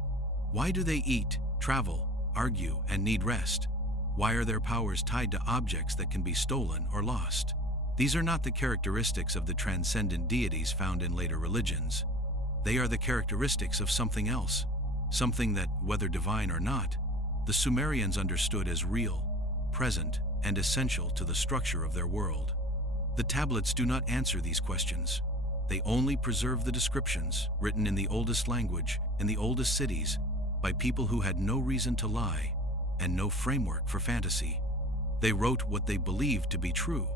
Why do they eat, travel, argue, and need rest? Why are their powers tied to objects that can be stolen or lost? These are not the characteristics of the transcendent deities found in later religions. They are the characteristics of something else, something that, whether divine or not, the Sumerians understood as real, present, and essential to the structure of their world. The tablets do not answer these questions. They only preserve the descriptions, written in the oldest language, in the oldest cities, by people who had no reason to lie and no framework for fantasy. They wrote what they believed to be true.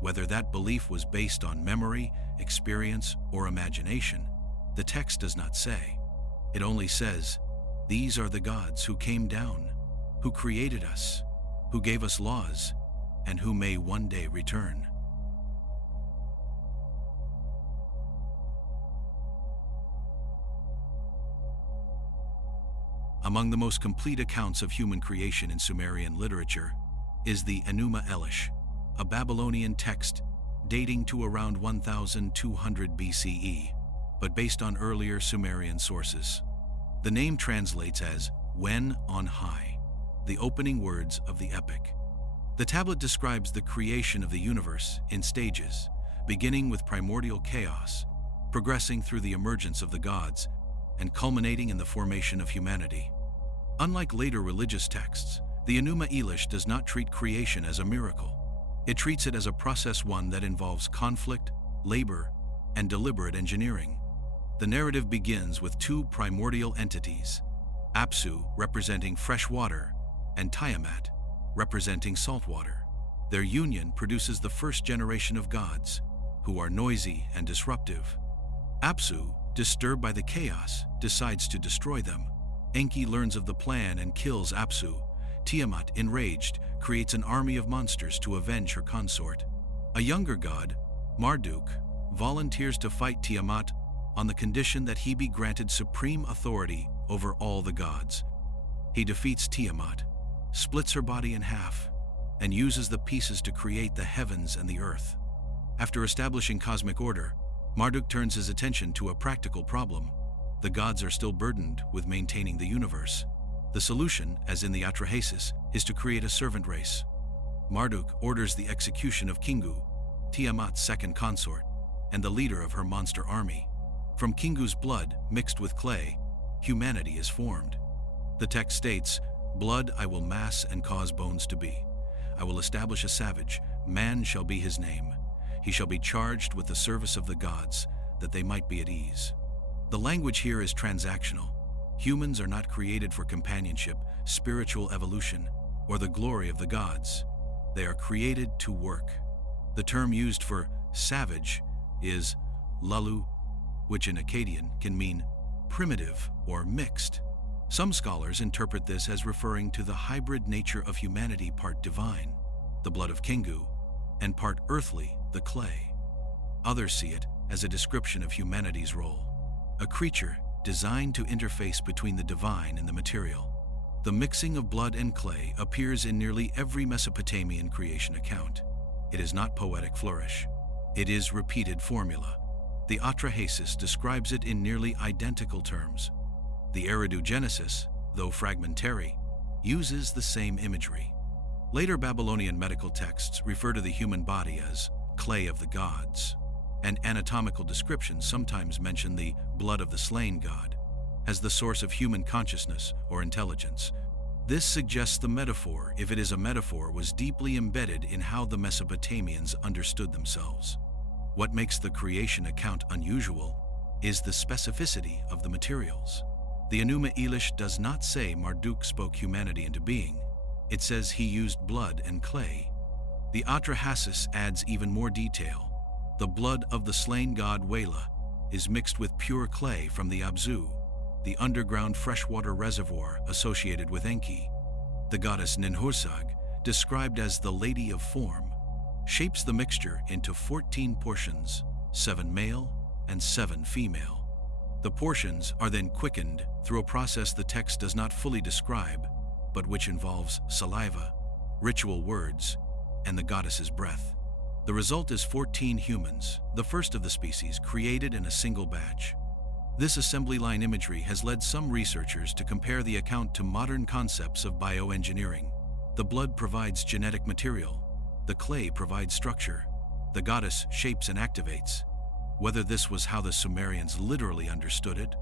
Whether that belief was based on memory, experience, or imagination, the text does not say. It only says, "These are the gods who came down, who created us, who gave us laws, and who may one day return." Among the most complete accounts of human creation in Sumerian literature is the Enuma Elish, a Babylonian text dating to around 1200 BCE, but based on earlier Sumerian sources. The name translates as "when on high," the opening words of the epic. The tablet describes the creation of the universe in stages, beginning with primordial chaos, progressing through the emergence of the gods, and culminating in the formation of humanity. Unlike later religious texts, the Enuma Elish does not treat creation as a miracle. It treats it as a process, one that involves conflict, labor, and deliberate engineering. The narrative begins with two primordial entities, Apsu, representing fresh water, and Tiamat, representing salt water. Their union produces the first generation of gods, who are noisy and disruptive. Apsu, disturbed by the chaos, decides to destroy them. Enki learns of the plan and kills Apsu. Tiamat, enraged, creates an army of monsters to avenge her consort. A younger god, Marduk, volunteers to fight Tiamat on the condition that he be granted supreme authority over all the gods. He defeats Tiamat, splits her body in half, and uses the pieces to create the heavens and the earth. After establishing cosmic order, Marduk turns his attention to a practical problem. The gods are still burdened with maintaining the universe. The solution, as in the Atrahasis, is to create a servant race. Marduk orders the execution of Kingu, Tiamat's second consort, and the leader of her monster army. From Kingu's blood, mixed with clay, humanity is formed. The text states, "Blood I will mass and cause bones to be. I will establish a savage, man shall be his name. He shall be charged with the service of the gods, that they might be at ease." The language here is transactional. Humans are not created for companionship, spiritual evolution, or the glory of the gods. They are created to work. The term used for savage is lalu, which in Akkadian can mean primitive or mixed. Some scholars interpret this as referring to the hybrid nature of humanity, part divine, the blood of Kingu, and part earthly, the clay. Others see it as a description of humanity's role, a creature designed to interface between the divine and the material. The mixing of blood and clay appears in nearly every Mesopotamian creation account. It is not poetic flourish. It is repeated formula. The Atrahasis describes it in nearly identical terms. The Eridu Genesis, though fragmentary, uses the same imagery. Later Babylonian medical texts refer to the human body as clay of the gods, and anatomical descriptions sometimes mention the blood of the slain god as the source of human consciousness or intelligence. This suggests the metaphor, if it is a metaphor, was deeply embedded in how the Mesopotamians understood themselves. What makes the creation account unusual is the specificity of the materials. The Enuma Elish does not say Marduk spoke humanity into being. It says he used blood and clay. The Atrahasis adds even more detail. The blood of the slain god Wela is mixed with pure clay from the Abzu, the underground freshwater reservoir associated with Enki. The goddess Ninhursag, described as the Lady of Form, shapes the mixture into 14 portions, 7 male and 7 female. The portions are then quickened through a process the text does not fully describe, but which involves saliva, ritual words, and the goddess's breath. The result is 14 humans, the first of the species, created in a single batch. This assembly line imagery has led some researchers to compare the account to modern concepts of bioengineering. The blood provides genetic material, the clay provides structure, the goddess shapes and activates. Whether this was how the Sumerians literally understood it,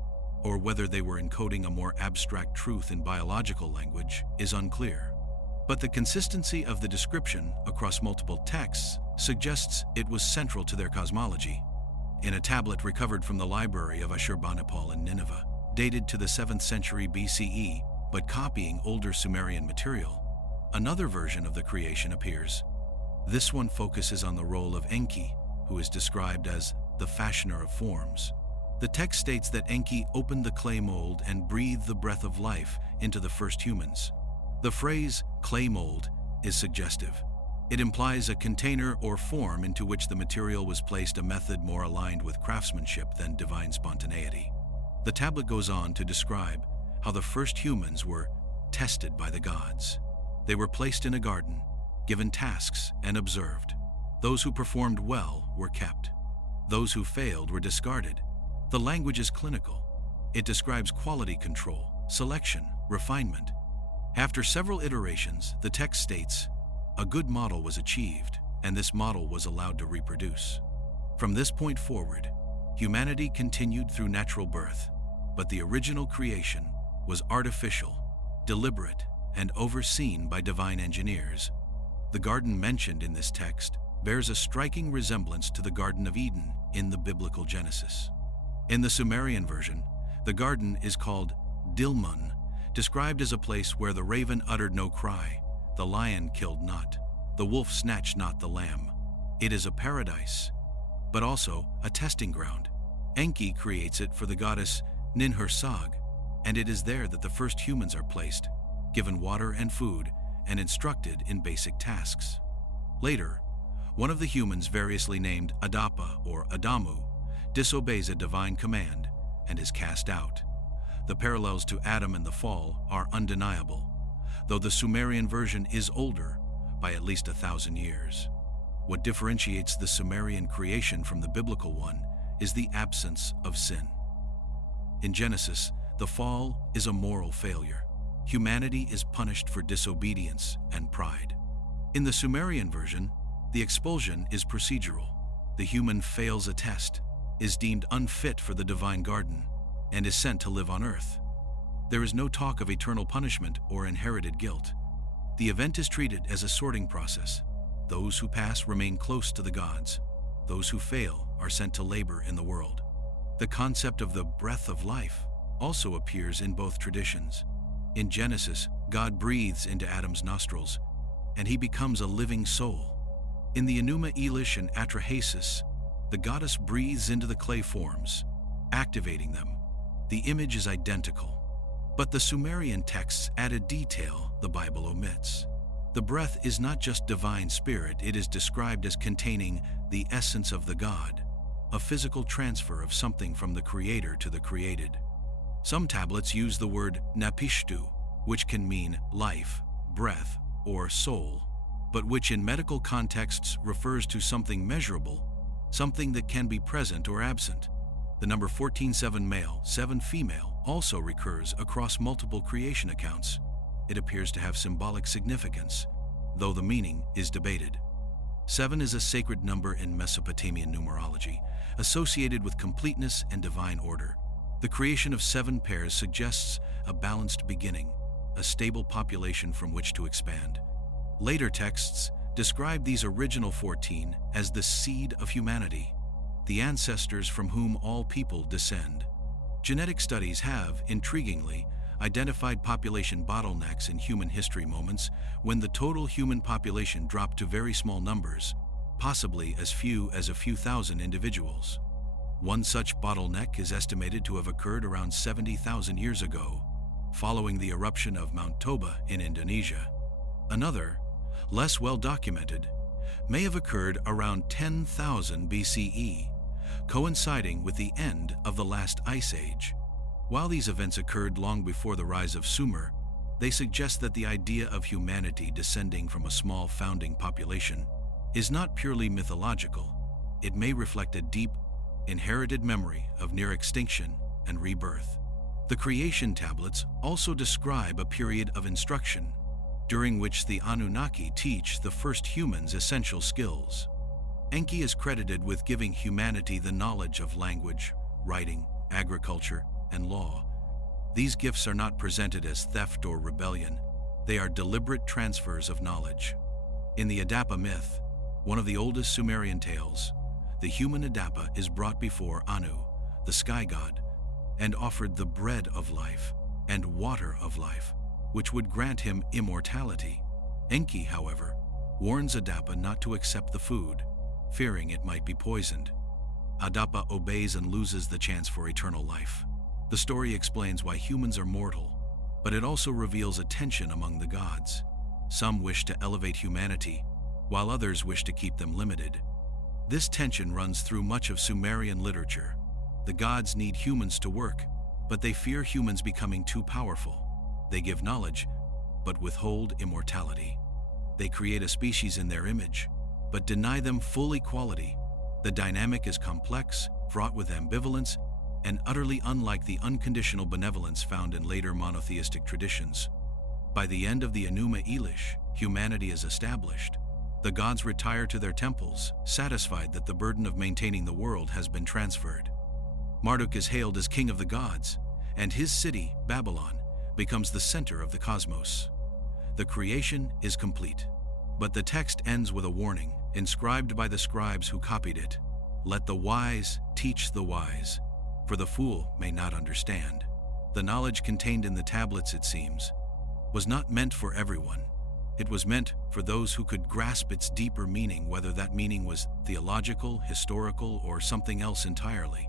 or whether they were encoding a more abstract truth in biological language, is unclear. But the consistency of the description across multiple texts suggests it was central to their cosmology. In a tablet recovered from the library of Ashurbanipal in Nineveh, dated to the 7th century BCE, but copying older Sumerian material, another version of the creation appears. This one focuses on the role of Enki, who is described as the fashioner of forms. The text states that Enki opened the clay mold and breathed the breath of life into the first humans. The phrase clay mold is suggestive. It implies a container or form into which the material was placed, a method more aligned with craftsmanship than divine spontaneity. The tablet goes on to describe how the first humans were tested by the gods. They were placed in a garden, given tasks, and observed. Those who performed well were kept. Those who failed were discarded. The language is clinical. It describes quality control, selection, refinement. After several iterations, the text states, a good model was achieved, and this model was allowed to reproduce. From this point forward, humanity continued through natural birth, but the original creation was artificial, deliberate, and overseen by divine engineers. The garden mentioned in this text bears a striking resemblance to the Garden of Eden in the biblical Genesis. In the Sumerian version, the garden is called Dilmun, described as a place where the raven uttered no cry, the lion killed not, the wolf snatched not the lamb. It is a paradise, but also a testing ground. Enki creates it for the goddess Ninhursag, and it is there that the first humans are placed, given water and food, and instructed in basic tasks. Later, one of the humans, variously named Adapa or Adamu, disobeys a divine command and is cast out. The parallels to Adam and the fall are undeniable, though the Sumerian version is older by at least 1,000 years. What differentiates the Sumerian creation from the biblical one is the absence of sin. In Genesis, the fall is a moral failure. Humanity is punished for disobedience and pride. In the Sumerian version, the expulsion is procedural. The human fails a test, is deemed unfit for the divine garden, and is sent to live on earth. There is no talk of eternal punishment or inherited guilt. The event is treated as a sorting process. Those who pass remain close to the gods. Those who fail are sent to labor in the world. The concept of the breath of life also appears in both traditions. In Genesis, God breathes into Adam's nostrils, and he becomes a living soul. In the Enuma Elish and Atrahasis, the goddess breathes into the clay forms, activating them. The image is identical, but the Sumerian texts add a detail the Bible omits. The breath is not just divine spirit, it is described as containing the essence of the god, a physical transfer of something from the creator to the created. Some tablets use the word napishtu, which can mean life, breath, or soul, but which in medical contexts refers to something measurable, something that can be present or absent. The number 14, 7 male, 7 female also recurs across multiple creation accounts. It appears to have symbolic significance, though the meaning is debated. 7 is a sacred number in Mesopotamian numerology, associated with completeness and divine order. The creation of 7 pairs suggests a balanced beginning, a stable population from which to expand. Later texts describe these original 14 as the seed of humanity, the ancestors from whom all people descend. Genetic studies have, intriguingly, identified population bottlenecks in human history moments when the total human population dropped to very small numbers, possibly as few as a few thousand individuals. One such bottleneck is estimated to have occurred around 70,000 years ago, following the eruption of Mount Toba in Indonesia. Another, less well documented, may have occurred around 10,000 BCE, coinciding with the end of the last ice age. While these events occurred long before the rise of Sumer, they suggest that the idea of humanity descending from a small founding population is not purely mythological. It may reflect a deep, inherited memory of near extinction and rebirth. The creation tablets also describe a period of instruction, during which the Anunnaki teach the first humans essential skills. Enki is credited with giving humanity the knowledge of language, writing, agriculture, and law. These gifts are not presented as theft or rebellion. They are deliberate transfers of knowledge. In the Adapa myth, one of the oldest Sumerian tales, the human Adapa is brought before Anu, the sky god, and offered the bread of life and water of life, which would grant him immortality. Enki, however, warns Adapa not to accept the food, fearing it might be poisoned. Adapa obeys and loses the chance for eternal life. The story explains why humans are mortal, but it also reveals a tension among the gods. Some wish to elevate humanity, while others wish to keep them limited. This tension runs through much of Sumerian literature. The gods need humans to work, but they fear humans becoming too powerful. They give knowledge, but withhold immortality. They create a species in their image, but deny them full equality. The dynamic is complex, fraught with ambivalence, and utterly unlike the unconditional benevolence found in later monotheistic traditions. By the end of the Enuma Elish, humanity is established. The gods retire to their temples, satisfied that the burden of maintaining the world has been transferred. Marduk is hailed as king of the gods, and his city, Babylon, becomes the center of the cosmos. The creation is complete. But the text ends with a warning, inscribed by the scribes who copied it. Let the wise teach the wise, for the fool may not understand. The knowledge contained in the tablets, it seems, was not meant for everyone. It was meant for those who could grasp its deeper meaning, whether that meaning was theological, historical, or something else entirely.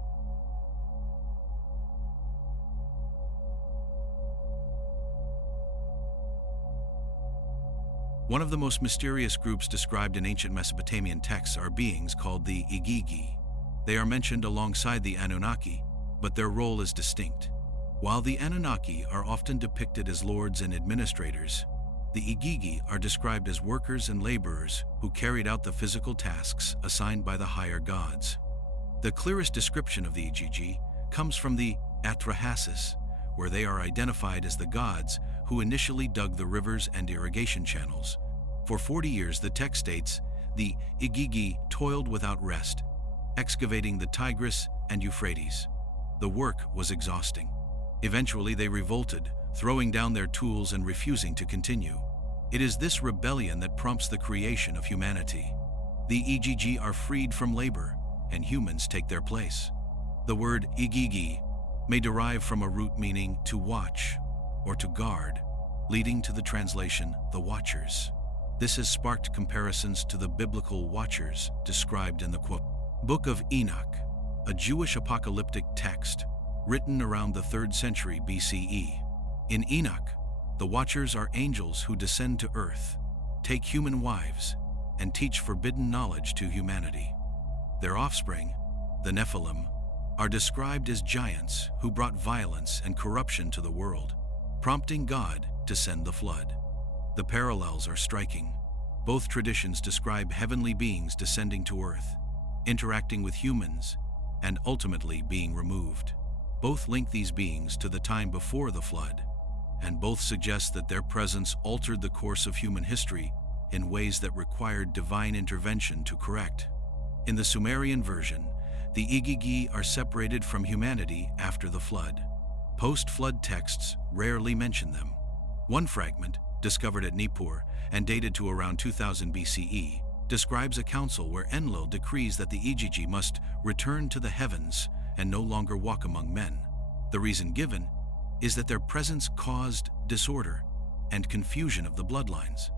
One of the most mysterious groups described in ancient Mesopotamian texts are beings called the Igigi. They are mentioned alongside the Anunnaki, but their role is distinct. While the Anunnaki are often depicted as lords and administrators, the Igigi are described as workers and laborers who carried out the physical tasks assigned by the higher gods. The clearest description of the Igigi comes from the Atrahasis, where they are identified as the gods who initially dug the rivers and irrigation channels. For 40 years, the text states, the Igigi toiled without rest, excavating the Tigris and Euphrates. The work was exhausting. Eventually, they revolted, throwing down their tools and refusing to continue. It is this rebellion that prompts the creation of humanity. The Igigi are freed from labor, and humans take their place. The word Igigi may derive from a root meaning to watch or to guard, leading to the translation, the Watchers. This has sparked comparisons to the biblical Watchers described in the quote, Book of Enoch, a Jewish apocalyptic text written around the 3rd century BCE. In Enoch, the Watchers are angels who descend to earth, take human wives, and teach forbidden knowledge to humanity. Their offspring, the Nephilim, are described as giants who brought violence and corruption to the world, prompting God to send the flood. The parallels are striking. Both traditions describe heavenly beings descending to earth, interacting with humans, and ultimately being removed. Both link these beings to the time before the flood, and both suggest that their presence altered the course of human history in ways that required divine intervention to correct. In the Sumerian version, the Igigi are separated from humanity after the flood. Post-flood texts rarely mention them. One fragment, discovered at Nippur and dated to around 2000 BCE, describes a council where Enlil decrees that the Igigi must return to the heavens and no longer walk among men. The reason given is that their presence caused disorder and confusion of the bloodlines.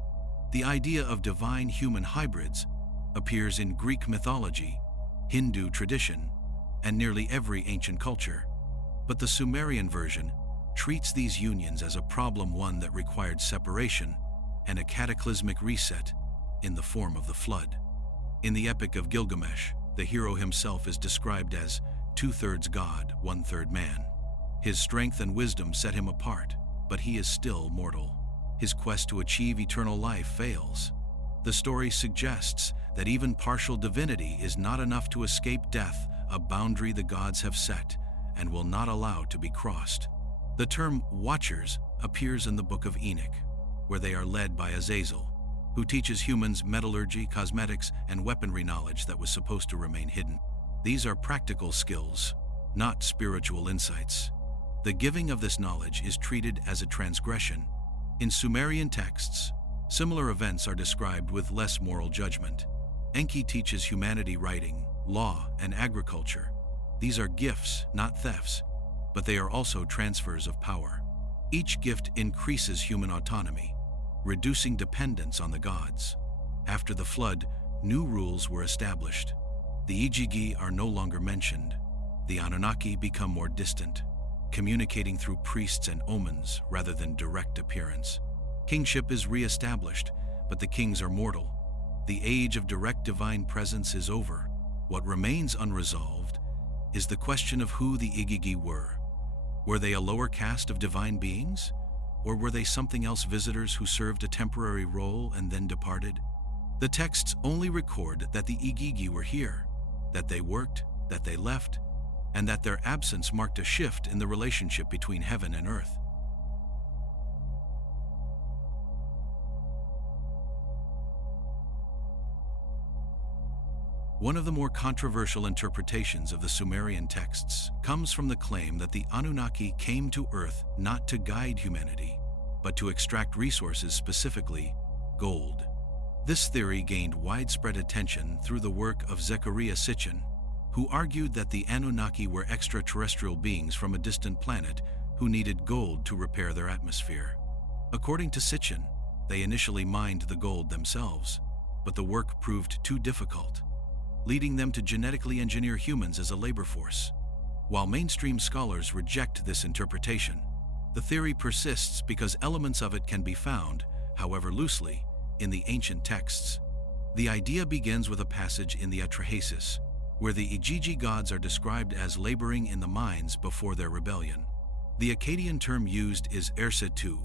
The idea of divine human hybrids appears in Greek mythology, Hindu tradition, and nearly every ancient culture. But the Sumerian version treats these unions as a problem, one that required separation and a cataclysmic reset in the form of the flood. In the Epic of Gilgamesh, the hero himself is described as 2/3 god, 1/3 man. His strength and wisdom set him apart, but he is still mortal. His quest to achieve eternal life fails. The story suggests that even partial divinity is not enough to escape death, a boundary the gods have set and will not allow to be crossed. The term Watchers appears in the Book of Enoch, where they are led by Azazel, who teaches humans metallurgy, cosmetics, and weaponry knowledge that was supposed to remain hidden. These are practical skills, not spiritual insights. The giving of this knowledge is treated as a transgression. In Sumerian texts, similar events are described with less moral judgment. Enki teaches humanity writing, law, and agriculture. These are gifts, not thefts, but they are also transfers of power. Each gift increases human autonomy, reducing dependence on the gods. After the flood, new rules were established. The Igigi are no longer mentioned. The Anunnaki become more distant, communicating through priests and omens rather than direct appearance. Kingship is re-established, but the kings are mortal. The age of direct divine presence is over. What remains unresolved is the question of who the Igigi were. Were they a lower caste of divine beings? Or were they something else, visitors who served a temporary role and then departed? The texts only record that the Igigi were here, that they worked, that they left, and that their absence marked a shift in the relationship between heaven and earth. One of the more controversial interpretations of the Sumerian texts comes from the claim that the Anunnaki came to Earth not to guide humanity, but to extract resources, specifically gold. This theory gained widespread attention through the work of Zecharia Sitchin, who argued that the Anunnaki were extraterrestrial beings from a distant planet who needed gold to repair their atmosphere. According to Sitchin, they initially mined the gold themselves, but the work proved too difficult, leading them to genetically engineer humans as a labor force. While mainstream scholars reject this interpretation, the theory persists because elements of it can be found, however loosely, in the ancient texts. The idea begins with a passage in the Atrahasis, where the Igigi gods are described as laboring in the mines before their rebellion. The Akkadian term used is Ersetu,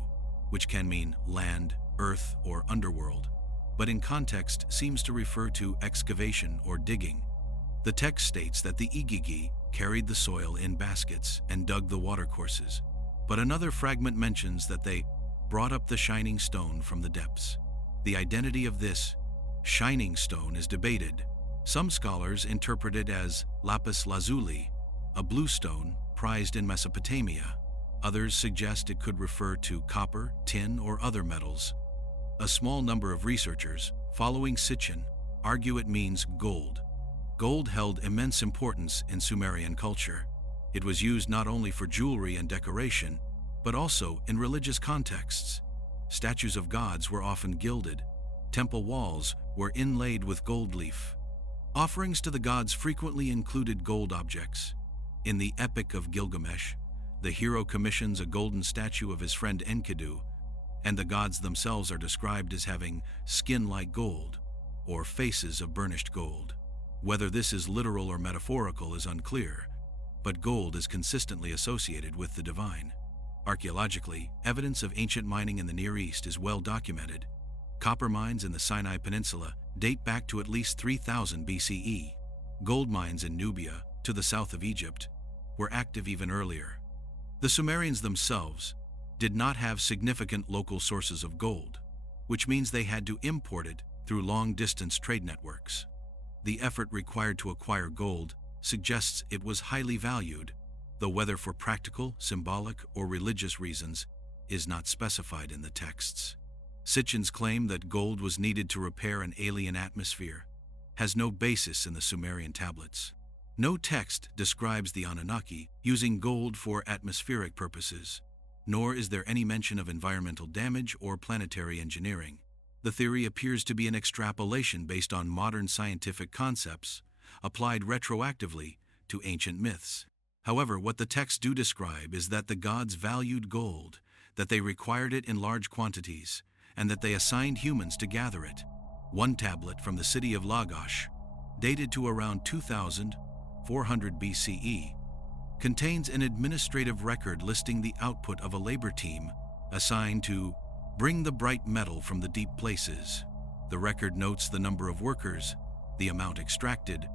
which can mean land, earth, or underworld, but in context seems to refer to excavation or digging. The text states that the Igigi carried the soil in baskets and dug the watercourses, but another fragment mentions that they brought up the shining stone from the depths. The identity of this shining stone is debated. Some scholars interpret it as lapis lazuli, a blue stone prized in Mesopotamia. Others suggest it could refer to copper, tin, or other metals. A small number of researchers, following Sitchin, argue it means gold. Gold held immense importance in Sumerian culture. It was used not only for jewelry and decoration, but also in religious contexts. Statues of gods were often gilded. Temple walls were inlaid with gold leaf. Offerings to the gods frequently included gold objects. In the Epic of Gilgamesh, the hero commissions a golden statue of his friend Enkidu, and the gods themselves are described as having skin like gold, or faces of burnished gold. Whether this is literal or metaphorical is unclear, but gold is consistently associated with the divine. Archaeologically, evidence of ancient mining in the Near East is well documented. Copper mines in the Sinai Peninsula date back to at least 3000 BCE. Gold mines in Nubia, to the south of Egypt, were active even earlier. The Sumerians themselves did not have significant local sources of gold, which means they had to import it through long-distance trade networks. The effort required to acquire gold suggests it was highly valued, though whether for practical, symbolic, or religious reasons is not specified in the texts. Sitchin's claim that gold was needed to repair an alien atmosphere has no basis in the Sumerian tablets. No text describes the Anunnaki using gold for atmospheric purposes, nor is there any mention of environmental damage or planetary engineering. The theory appears to be an extrapolation based on modern scientific concepts, applied retroactively to ancient myths. However, what the texts do describe is that the gods valued gold, that they required it in large quantities, and that they assigned humans to gather it. One tablet from the city of Lagash, dated to around 2400 BCE, contains an administrative record listing the output of a labor team assigned to bring the bright metal from the deep places. The record notes the number of workers, the amount extracted,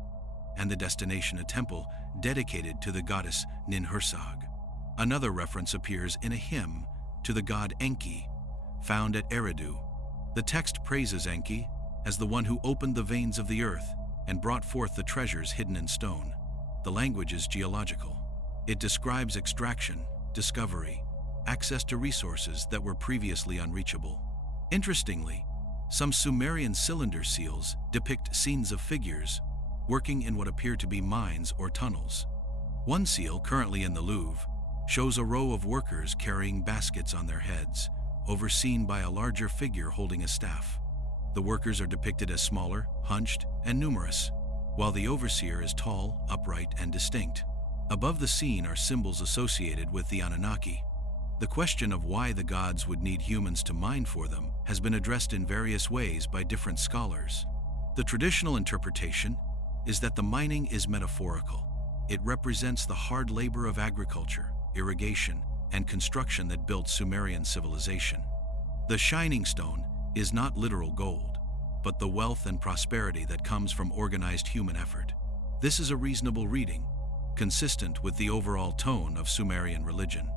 and the destination, a temple dedicated to the goddess Ninhursag. Another reference appears in a hymn to the god Enki, found at Eridu. The text praises Enki as the one who opened the veins of the earth and brought forth the treasures hidden in stone. The language is geological. It describes extraction, discovery, access to resources that were previously unreachable. Interestingly, some Sumerian cylinder seals depict scenes of figures working in what appear to be mines or tunnels. One seal, currently in the Louvre, shows a row of workers carrying baskets on their heads, overseen by a larger figure holding a staff. The workers are depicted as smaller, hunched, and numerous, while the overseer is tall, upright, and distinct. Above the scene are symbols associated with the Anunnaki. The question of why the gods would need humans to mine for them has been addressed in various ways by different scholars. The traditional interpretation is that the mining is metaphorical. It represents the hard labor of agriculture, irrigation, and construction that built Sumerian civilization. The shining stone is not literal gold, but the wealth and prosperity that comes from organized human effort. This is a reasonable reading, consistent with the overall tone of Sumerian religion.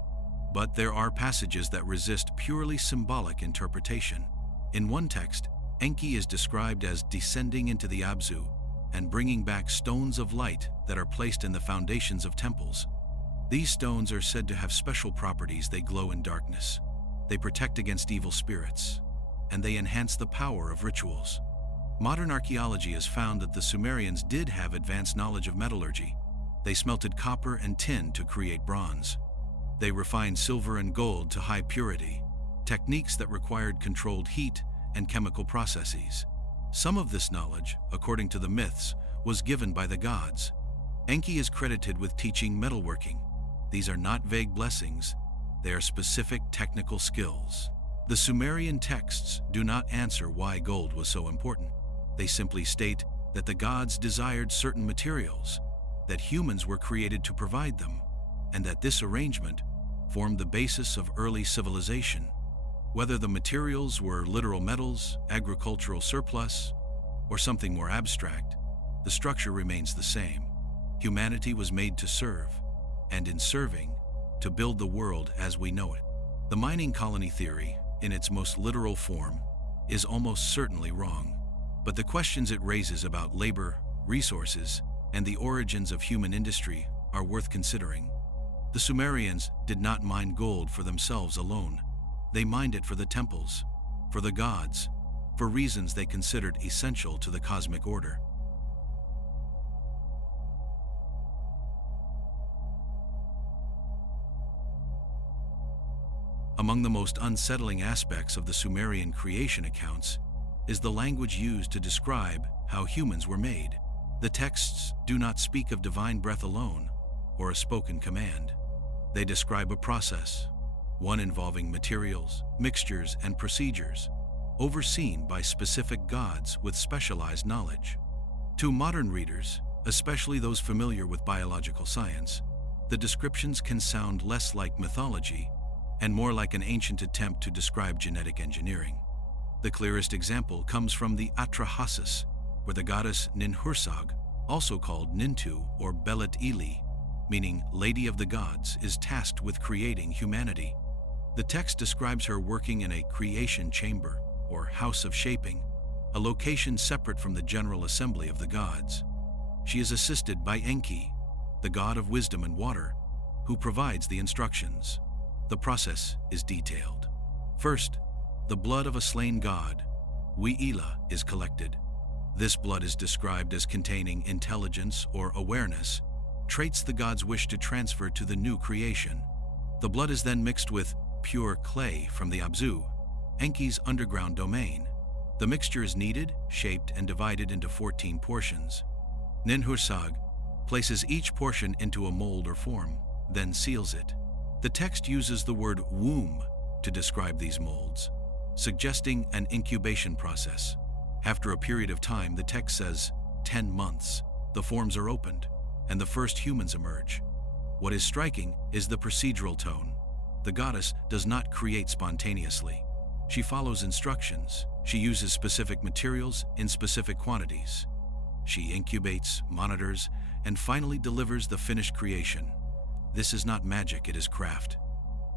But there are passages that resist purely symbolic interpretation. In one text, Enki is described as descending into the Abzu and bringing back stones of light that are placed in the foundations of temples. These stones are said to have special properties. They glow in darkness, they protect against evil spirits, and they enhance the power of rituals. Modern archaeology has found that the Sumerians did have advanced knowledge of metallurgy. They smelted copper and tin to create bronze. They refined silver and gold to high purity, techniques that required controlled heat and chemical processes. Some of this knowledge, according to the myths, was given by the gods. Enki is credited with teaching metalworking. These are not vague blessings, they are specific technical skills. The Sumerian texts do not answer why gold was so important. They simply state that the gods desired certain materials, that humans were created to provide them, and that this arrangement formed the basis of early civilization. Whether the materials were literal metals, agricultural surplus, or something more abstract, the structure remains the same. Humanity was made to serve, and in serving, to build the world as we know it. The mining colony theory, in its most literal form, is almost certainly wrong, but the questions it raises about labor, resources, and the origins of human industry are worth considering. The Sumerians did not mine gold for themselves alone. They mined it for the temples, for the gods, for reasons they considered essential to the cosmic order. Among the most unsettling aspects of the Sumerian creation accounts is the language used to describe how humans were made. The texts do not speak of divine breath alone or a spoken command. They describe a process, one involving materials, mixtures, and procedures, overseen by specific gods with specialized knowledge. To modern readers, especially those familiar with biological science, the descriptions can sound less like mythology and more like an ancient attempt to describe genetic engineering. The clearest example comes from the Atrahasis, where the goddess Ninhursag, also called Nintu or Belet Ili, meaning Lady of the Gods, is tasked with creating humanity. The text describes her working in a creation chamber, or house of shaping, a location separate from the general assembly of the gods. She is assisted by Enki, the god of wisdom and water, who provides the instructions. The process is detailed. First, the blood of a slain god, Wi'ila, is collected. This blood is described as containing intelligence or awareness, traits the gods wish to transfer to the new creation. The blood is then mixed with pure clay from the Abzu, Enki's underground domain. The mixture is kneaded, shaped, and divided into 14 portions. Ninhursag places each portion into a mold or form, then seals it. The text uses the word womb to describe these molds, suggesting an incubation process. After a period of time, the text says 10 months, the forms are opened, and the first humans emerge. What is striking is the procedural tone. The goddess does not create spontaneously. She follows instructions. She uses specific materials in specific quantities. She incubates, monitors, and finally delivers the finished creation. This is not magic, it is craft.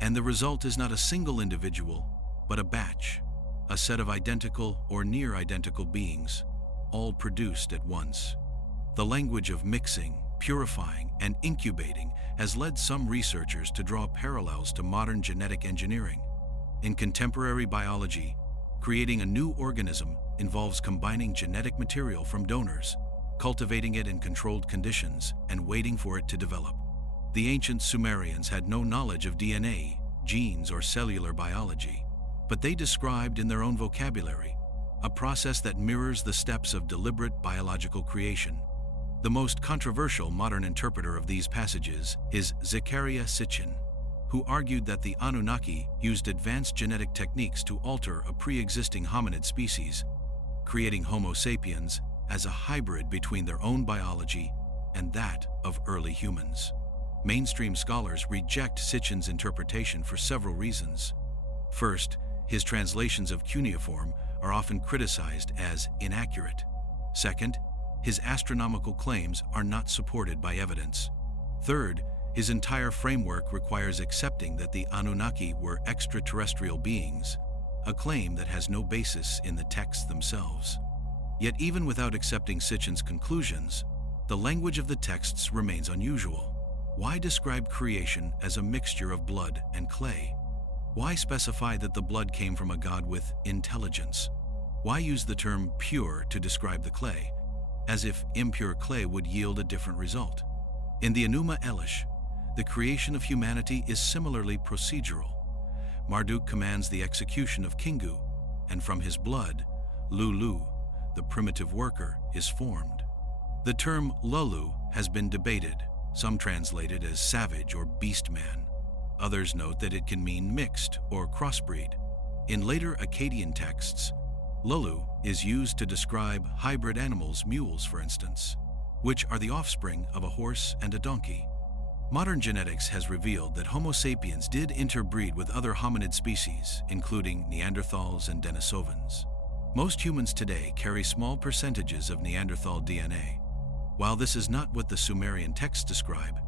And the result is not a single individual, but a batch, a set of identical or near identical beings, all produced at once. The language of mixing, purifying, and incubating has led some researchers to draw parallels to modern genetic engineering. In contemporary biology, creating a new organism involves combining genetic material from donors, cultivating it in controlled conditions, and waiting for it to develop. The ancient Sumerians had no knowledge of DNA, genes, or cellular biology, but they described in their own vocabulary a process that mirrors the steps of deliberate biological creation. The most controversial modern interpreter of these passages is Zecharia Sitchin, who argued that the Anunnaki used advanced genetic techniques to alter a pre-existing hominid species, creating Homo sapiens as a hybrid between their own biology and that of early humans. Mainstream scholars reject Sitchin's interpretation for several reasons. First, his translations of cuneiform are often criticized as inaccurate. Second, his astronomical claims are not supported by evidence. Third, his entire framework requires accepting that the Anunnaki were extraterrestrial beings, a claim that has no basis in the texts themselves. Yet even without accepting Sitchin's conclusions, the language of the texts remains unusual. Why describe creation as a mixture of blood and clay? Why specify that the blood came from a god with intelligence? Why use the term pure to describe the clay, as if impure clay would yield a different result? In the Enuma Elish, the creation of humanity is similarly procedural. Marduk commands the execution of Kingu, and from his blood, Lulu, the primitive worker, is formed. The term Lulu has been debated. Some translate it as savage or beast man. Others note that it can mean mixed or crossbreed. In later Akkadian texts, Lulu is used to describe hybrid animals, mules for instance, which are the offspring of a horse and a donkey. Modern genetics has revealed that Homo sapiens did interbreed with other hominid species, including Neanderthals and Denisovans. Most humans today carry small percentages of Neanderthal DNA. While this is not what the Sumerian texts describe,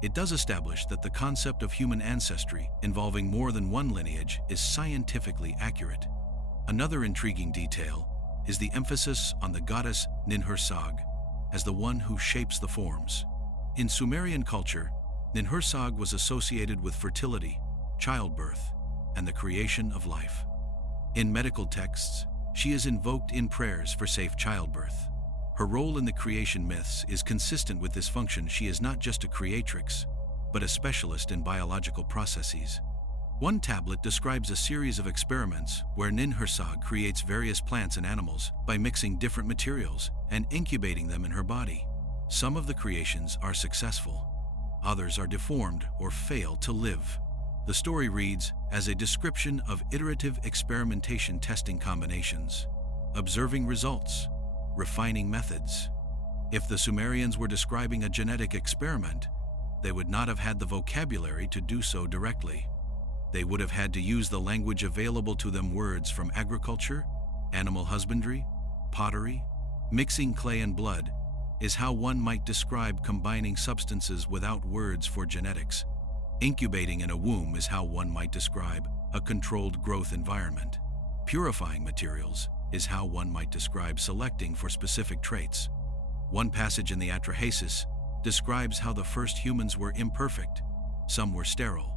it does establish that the concept of human ancestry involving more than one lineage is scientifically accurate. Another intriguing detail is the emphasis on the goddess Ninhursag as the one who shapes the forms. In Sumerian culture, Ninhursag was associated with fertility, childbirth, and the creation of life. In medical texts, she is invoked in prayers for safe childbirth. Her role in the creation myths is consistent with this function. She is not just a creatrix, but a specialist in biological processes. One tablet describes a series of experiments where Ninhursag creates various plants and animals by mixing different materials and incubating them in her body. Some of the creations are successful. Others are deformed or fail to live. The story reads as a description of iterative experimentation, testing combinations, observing results, refining methods. If the Sumerians were describing a genetic experiment, they would not have had the vocabulary to do so directly. They would have had to use the language available to them, words from agriculture, animal husbandry, pottery. Mixing clay and blood is how one might describe combining substances without words for genetics. Incubating in a womb is how one might describe a controlled growth environment. Purifying materials is how one might describe selecting for specific traits. One passage in the Atrahasis describes how the first humans were imperfect. Some were sterile,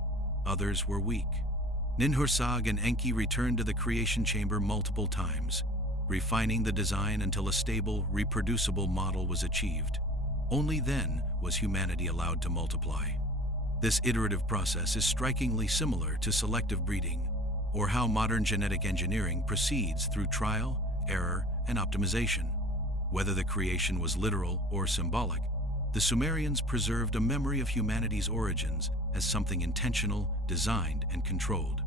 others were weak. Ninhursag and Enki returned to the creation chamber multiple times, refining the design until a stable, reproducible model was achieved. Only then was humanity allowed to multiply. This iterative process is strikingly similar to selective breeding, or how modern genetic engineering proceeds through trial, error, and optimization. Whether the creation was literal or symbolic, The Sumerians preserved a memory of humanity's origins as something intentional, designed, and controlled.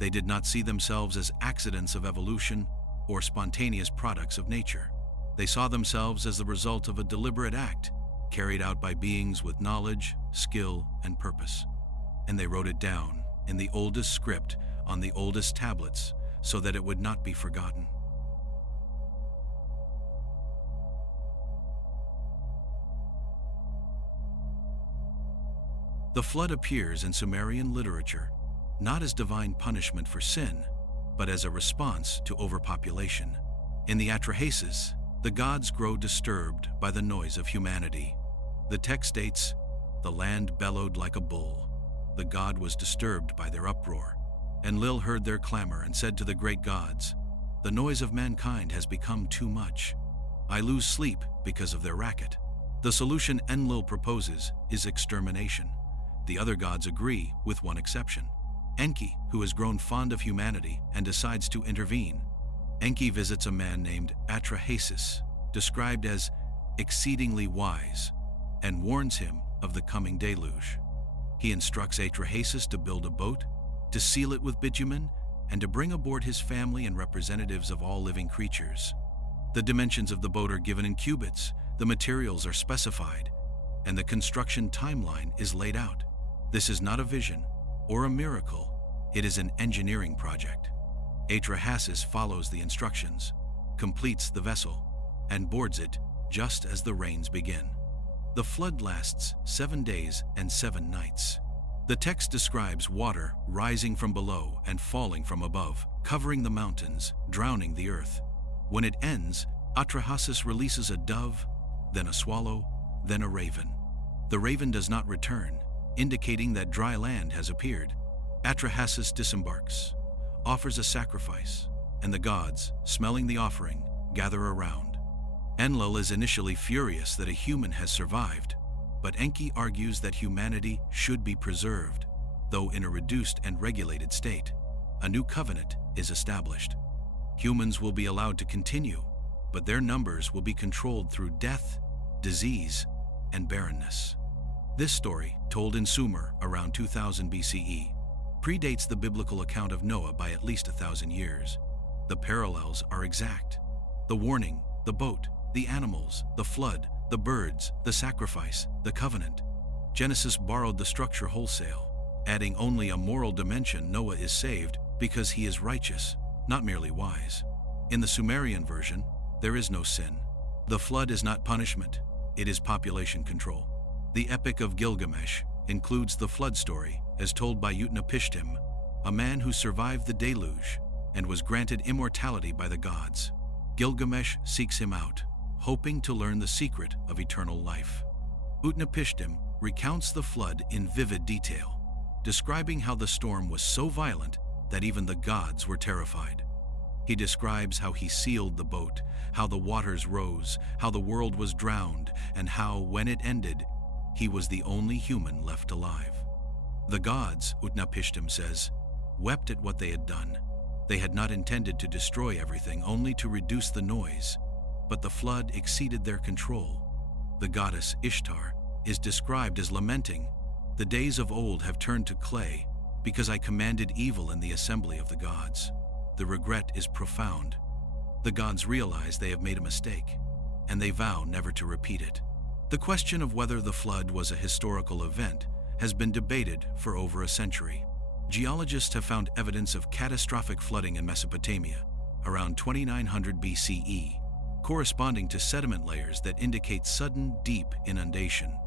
They did not see themselves as accidents of evolution or spontaneous products of nature. They saw themselves as the result of a deliberate act carried out by beings with knowledge, skill, and purpose. And they wrote it down in the oldest script on the oldest tablets so that it would not be forgotten. The flood appears in Sumerian literature not as divine punishment for sin, but as a response to overpopulation. In the Atrahasis, the gods grow disturbed by the noise of humanity. The text states, "The land bellowed like a bull. The god was disturbed by their uproar. Enlil heard their clamor and said to the great gods, 'The noise of mankind has become too much. I lose sleep because of their racket.' The solution Enlil proposes is extermination. The other gods agree, with one exception. Enki, who has grown fond of humanity and decides to intervene. Enki visits a man named Atrahasis, described as exceedingly wise, and warns him of the coming deluge. He instructs Atrahasis to build a boat, to seal it with bitumen, and to bring aboard his family and representatives of all living creatures. The dimensions of the boat are given in cubits, the materials are specified, and the construction timeline is laid out. This is not a vision or a miracle, it is an engineering project. Atrahasis follows the instructions, completes the vessel, and boards it just as the rains begin. The flood lasts 7 days and 7 nights. The text describes water rising from below and falling from above, covering the mountains, drowning the earth. When it ends, Atrahasis releases a dove, then a swallow, then a raven. The raven does not return, indicating that dry land has appeared. Atrahasis disembarks, offers a sacrifice, and the gods, smelling the offering, gather around. Enlil is initially furious that a human has survived, but Enki argues that humanity should be preserved, though in a reduced and regulated state. A new covenant is established. Humans will be allowed to continue, but their numbers will be controlled through death, disease, and barrenness. This story, told in Sumer around 2000 BCE, predates the biblical account of Noah by at least 1,000 years. The parallels are exact. The warning, the boat, the animals, the flood, the birds, the sacrifice, the covenant. Genesis borrowed the structure wholesale, adding only a moral dimension. Noah is saved because he is righteous, not merely wise. In the Sumerian version, there is no sin. The flood is not punishment, it is population control. The Epic of Gilgamesh includes the flood story as told by Utnapishtim, a man who survived the deluge and was granted immortality by the gods. Gilgamesh seeks him out, hoping to learn the secret of eternal life. Utnapishtim recounts the flood in vivid detail, describing how the storm was so violent that even the gods were terrified. He describes how he sealed the boat, how the waters rose, how the world was drowned, and how, when it ended, he was the only human left alive. The gods, Utnapishtim says, wept at what they had done. They had not intended to destroy everything, only to reduce the noise, but the flood exceeded their control. The goddess Ishtar is described as lamenting, "The days of old have turned to clay, because I commanded evil in the assembly of the gods." The regret is profound. The gods realize they have made a mistake, and they vow never to repeat it. The question of whether the flood was a historical event has been debated for over a century. Geologists have found evidence of catastrophic flooding in Mesopotamia around 2900 BCE, corresponding to sediment layers that indicate sudden, deep inundation.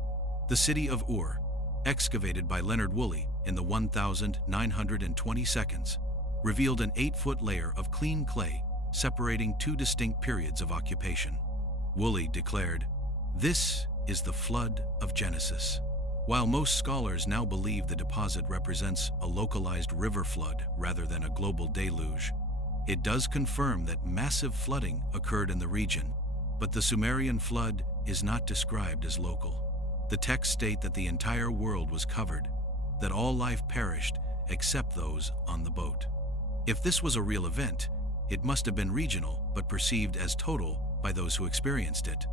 The city of Ur, excavated by Leonard Woolley in the 1920 seconds, revealed an 8-foot layer of clean clay separating 2 distinct periods of occupation. Woolley declared, "This is the flood of Genesis." While most scholars now believe the deposit represents a localized river flood rather than a global deluge, it does confirm that massive flooding occurred in the region, but the Sumerian flood is not described as local. The texts state that the entire world was covered, that all life perished except those on the boat. If this was a real event, it must have been regional but perceived as total by those who experienced it.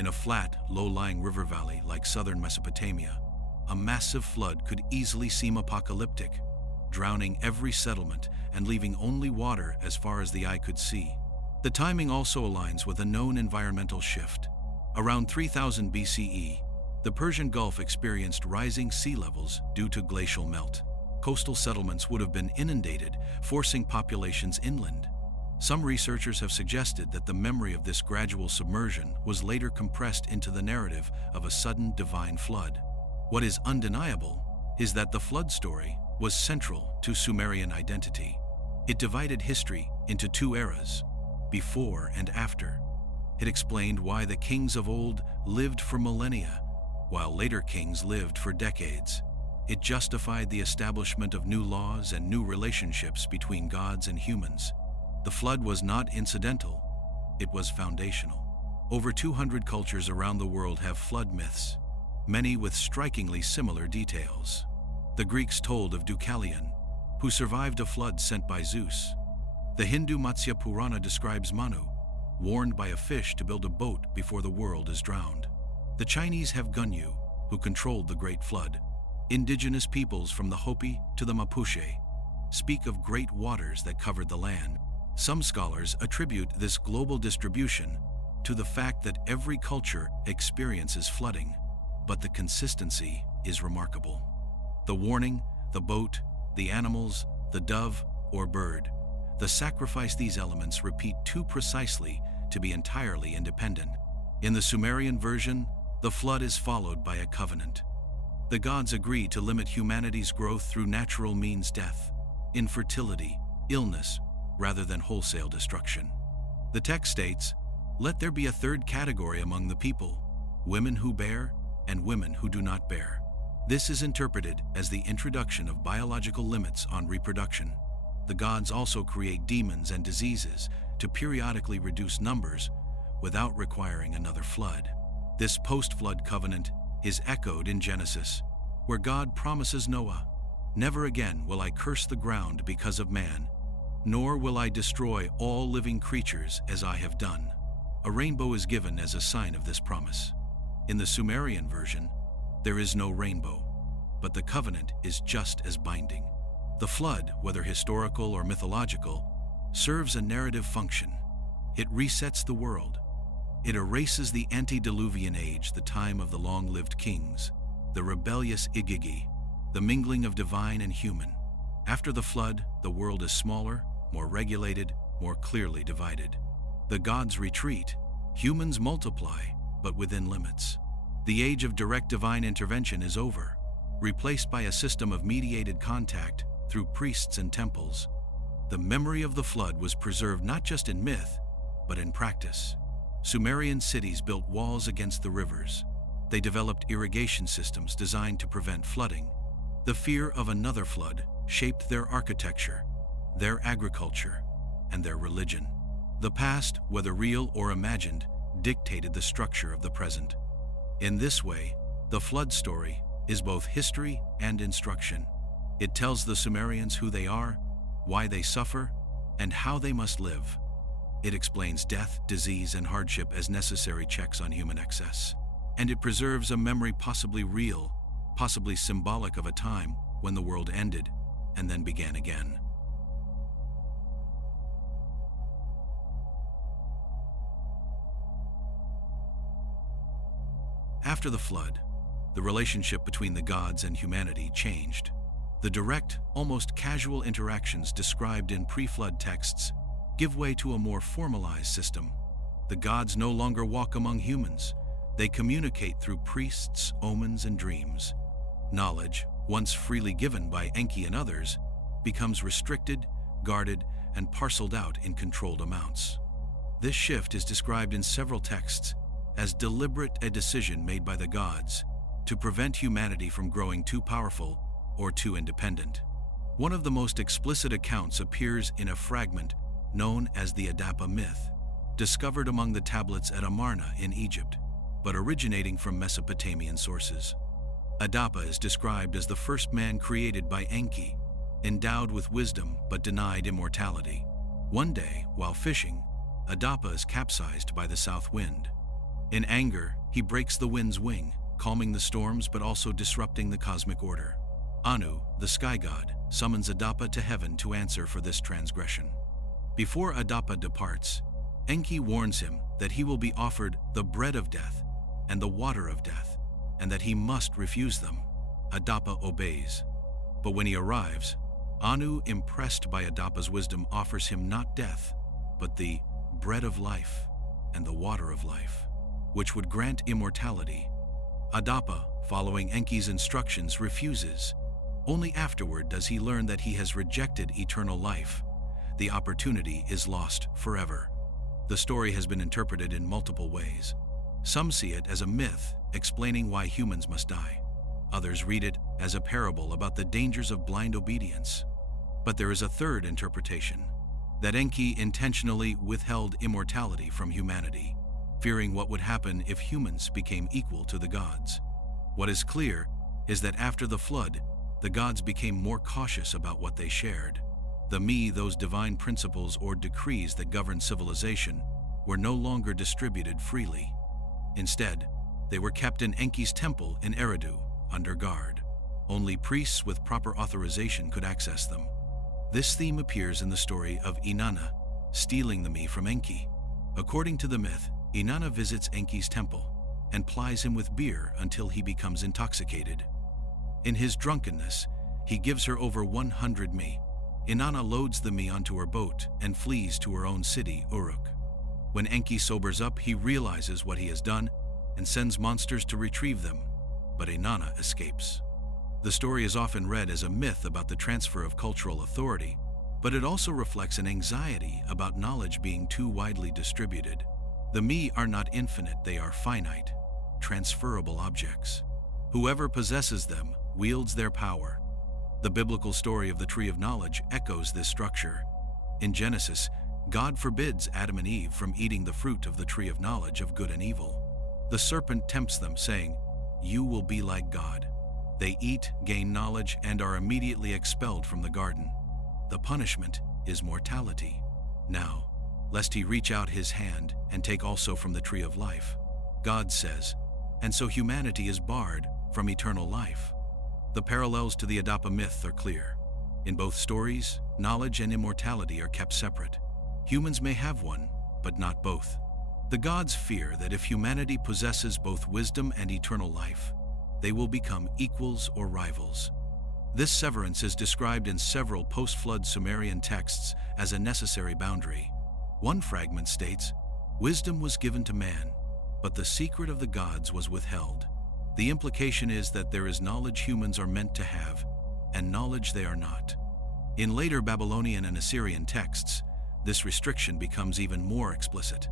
In a flat, low-lying river valley like southern Mesopotamia, a massive flood could easily seem apocalyptic, drowning every settlement and leaving only water as far as the eye could see. The timing also aligns with a known environmental shift. Around 3000 BCE, the Persian Gulf experienced rising sea levels due to glacial melt. Coastal settlements would have been inundated, forcing populations inland. Some researchers have suggested that the memory of this gradual submersion was later compressed into the narrative of a sudden divine flood. What is undeniable is that the flood story was central to Sumerian identity. It divided history into two eras, before and after. It explained why the kings of old lived for millennia, while later kings lived for decades. It justified the establishment of new laws and new relationships between gods and humans. The flood was not incidental, it was foundational. Over 200 cultures around the world have flood myths, many with strikingly similar details. The Greeks told of Deucalion, who survived a flood sent by Zeus. The Hindu Matsya Purana describes Manu, warned by a fish to build a boat before the world is drowned. The Chinese have Gunyu, who controlled the Great Flood. Indigenous peoples from the Hopi to the Mapuche speak of great waters that covered the land. Some scholars attribute this global distribution to the fact that every culture experiences flooding, but the consistency is remarkable. The warning, the boat, the animals, the dove or bird, the sacrifice, these elements repeat too precisely to be entirely independent. In the Sumerian version, the flood is followed by a covenant. The gods agree to limit humanity's growth through natural means, death, infertility, illness, rather than wholesale destruction. The text states, "Let there be a third category among the people, women who bear and women who do not bear." This is interpreted as the introduction of biological limits on reproduction. The gods also create demons and diseases to periodically reduce numbers without requiring another flood. This post-flood covenant is echoed in Genesis, where God promises Noah, "Never again will I curse the ground because of man, nor will I destroy all living creatures as I have done." A rainbow is given as a sign of this promise. In the Sumerian version, there is no rainbow, but the covenant is just as binding. The flood, whether historical or mythological, serves a narrative function. It resets the world. It erases the antediluvian age, the time of the long-lived kings, the rebellious Igigi, the mingling of divine and human. After the flood, the world is smaller, more regulated, more clearly divided. The gods retreat, humans multiply, but within limits. The age of direct divine intervention is over, replaced by a system of mediated contact through priests and temples. The memory of the flood was preserved not just in myth, but in practice. Sumerian cities built walls against the rivers. They developed irrigation systems designed to prevent flooding. The fear of another flood shaped their architecture, their agriculture, and their religion. The past, whether real or imagined, dictated the structure of the present. In this way, the flood story is both history and instruction. It tells the Sumerians who they are, why they suffer, and how they must live. It explains death, disease, and hardship as necessary checks on human excess. And it preserves a memory possibly real, possibly symbolic of a time when the world ended and then began again. After the flood, the relationship between the gods and humanity changed. The direct, almost casual interactions described in pre-flood texts give way to a more formalized system. The gods no longer walk among humans. They communicate through priests, omens, and dreams. Knowledge, once freely given by Enki and others, becomes restricted, guarded, and parceled out in controlled amounts. This shift is described in several texts as deliberate, a decision made by the gods to prevent humanity from growing too powerful or too independent. One of the most explicit accounts appears in a fragment known as the Adapa myth, discovered among the tablets at Amarna in Egypt, but originating from Mesopotamian sources. Adapa is described as the first man created by Enki, endowed with wisdom but denied immortality. One day, while fishing, Adapa is capsized by the south wind. In anger, he breaks the wind's wing, calming the storms but also disrupting the cosmic order. Anu, the sky god, summons Adapa to heaven to answer for this transgression. Before Adapa departs, Enki warns him that he will be offered the bread of death and the water of death, and that he must refuse them. Adapa obeys. But when he arrives, Anu, impressed by Adapa's wisdom, offers him not death, but the bread of life and the water of life, which would grant immortality. Adapa, following Enki's instructions, refuses. Only afterward does he learn that he has rejected eternal life. The opportunity is lost forever. The story has been interpreted in multiple ways. Some see it as a myth explaining why humans must die. Others read it as a parable about the dangers of blind obedience. But there is a third interpretation, that Enki intentionally withheld immortality from humanity, fearing what would happen if humans became equal to the gods. What is clear is that after the flood, the gods became more cautious about what they shared. The me, those divine principles or decrees that govern civilization, were no longer distributed freely. Instead, they were kept in Enki's temple in Eridu, under guard. Only priests with proper authorization could access them. This theme appears in the story of Inanna, stealing the me from Enki. According to the myth, Inanna visits Enki's temple and plies him with beer until he becomes intoxicated. In his drunkenness, he gives her over 100 me. Inanna loads the me onto her boat and flees to her own city, Uruk. When Enki sobers up, he realizes what he has done and sends monsters to retrieve them, but Inanna escapes. The story is often read as a myth about the transfer of cultural authority, but it also reflects an anxiety about knowledge being too widely distributed. The me are not infinite, they are finite, transferable objects. Whoever possesses them wields their power. The biblical story of the Tree of Knowledge echoes this structure. In Genesis, God forbids Adam and Eve from eating the fruit of the tree of knowledge of good and evil. The serpent tempts them, saying, "You will be like God." They eat, gain knowledge, and are immediately expelled from the garden. The punishment is mortality. Now, lest he reach out his hand and take also from the tree of life, God says, and so humanity is barred from eternal life. The parallels to the Adapa myth are clear. In both stories, knowledge and immortality are kept separate. Humans may have one, but not both. The gods fear that if humanity possesses both wisdom and eternal life, they will become equals or rivals. This severance is described in several post-flood Sumerian texts as a necessary boundary. One fragment states, "Wisdom was given to man, but the secret of the gods was withheld." The implication is that there is knowledge humans are meant to have, and knowledge they are not. In later Babylonian and Assyrian texts, this restriction becomes even more explicit.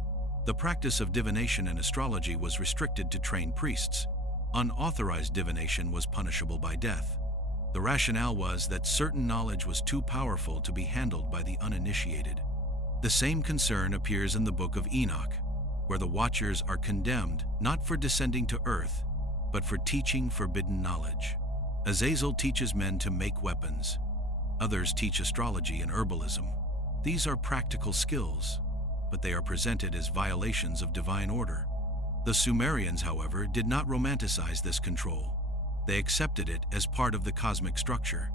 The practice of divination and astrology was restricted to trained priests. Unauthorized divination was punishable by death. The rationale was that certain knowledge was too powerful to be handled by the uninitiated. The same concern appears in the Book of Enoch, where the Watchers are condemned not for descending to earth, but for teaching forbidden knowledge. Azazel teaches men to make weapons. Others teach astrology and herbalism. These are practical skills, but they are presented as violations of divine order. The Sumerians, however, did not romanticize this control. They accepted it as part of the cosmic structure.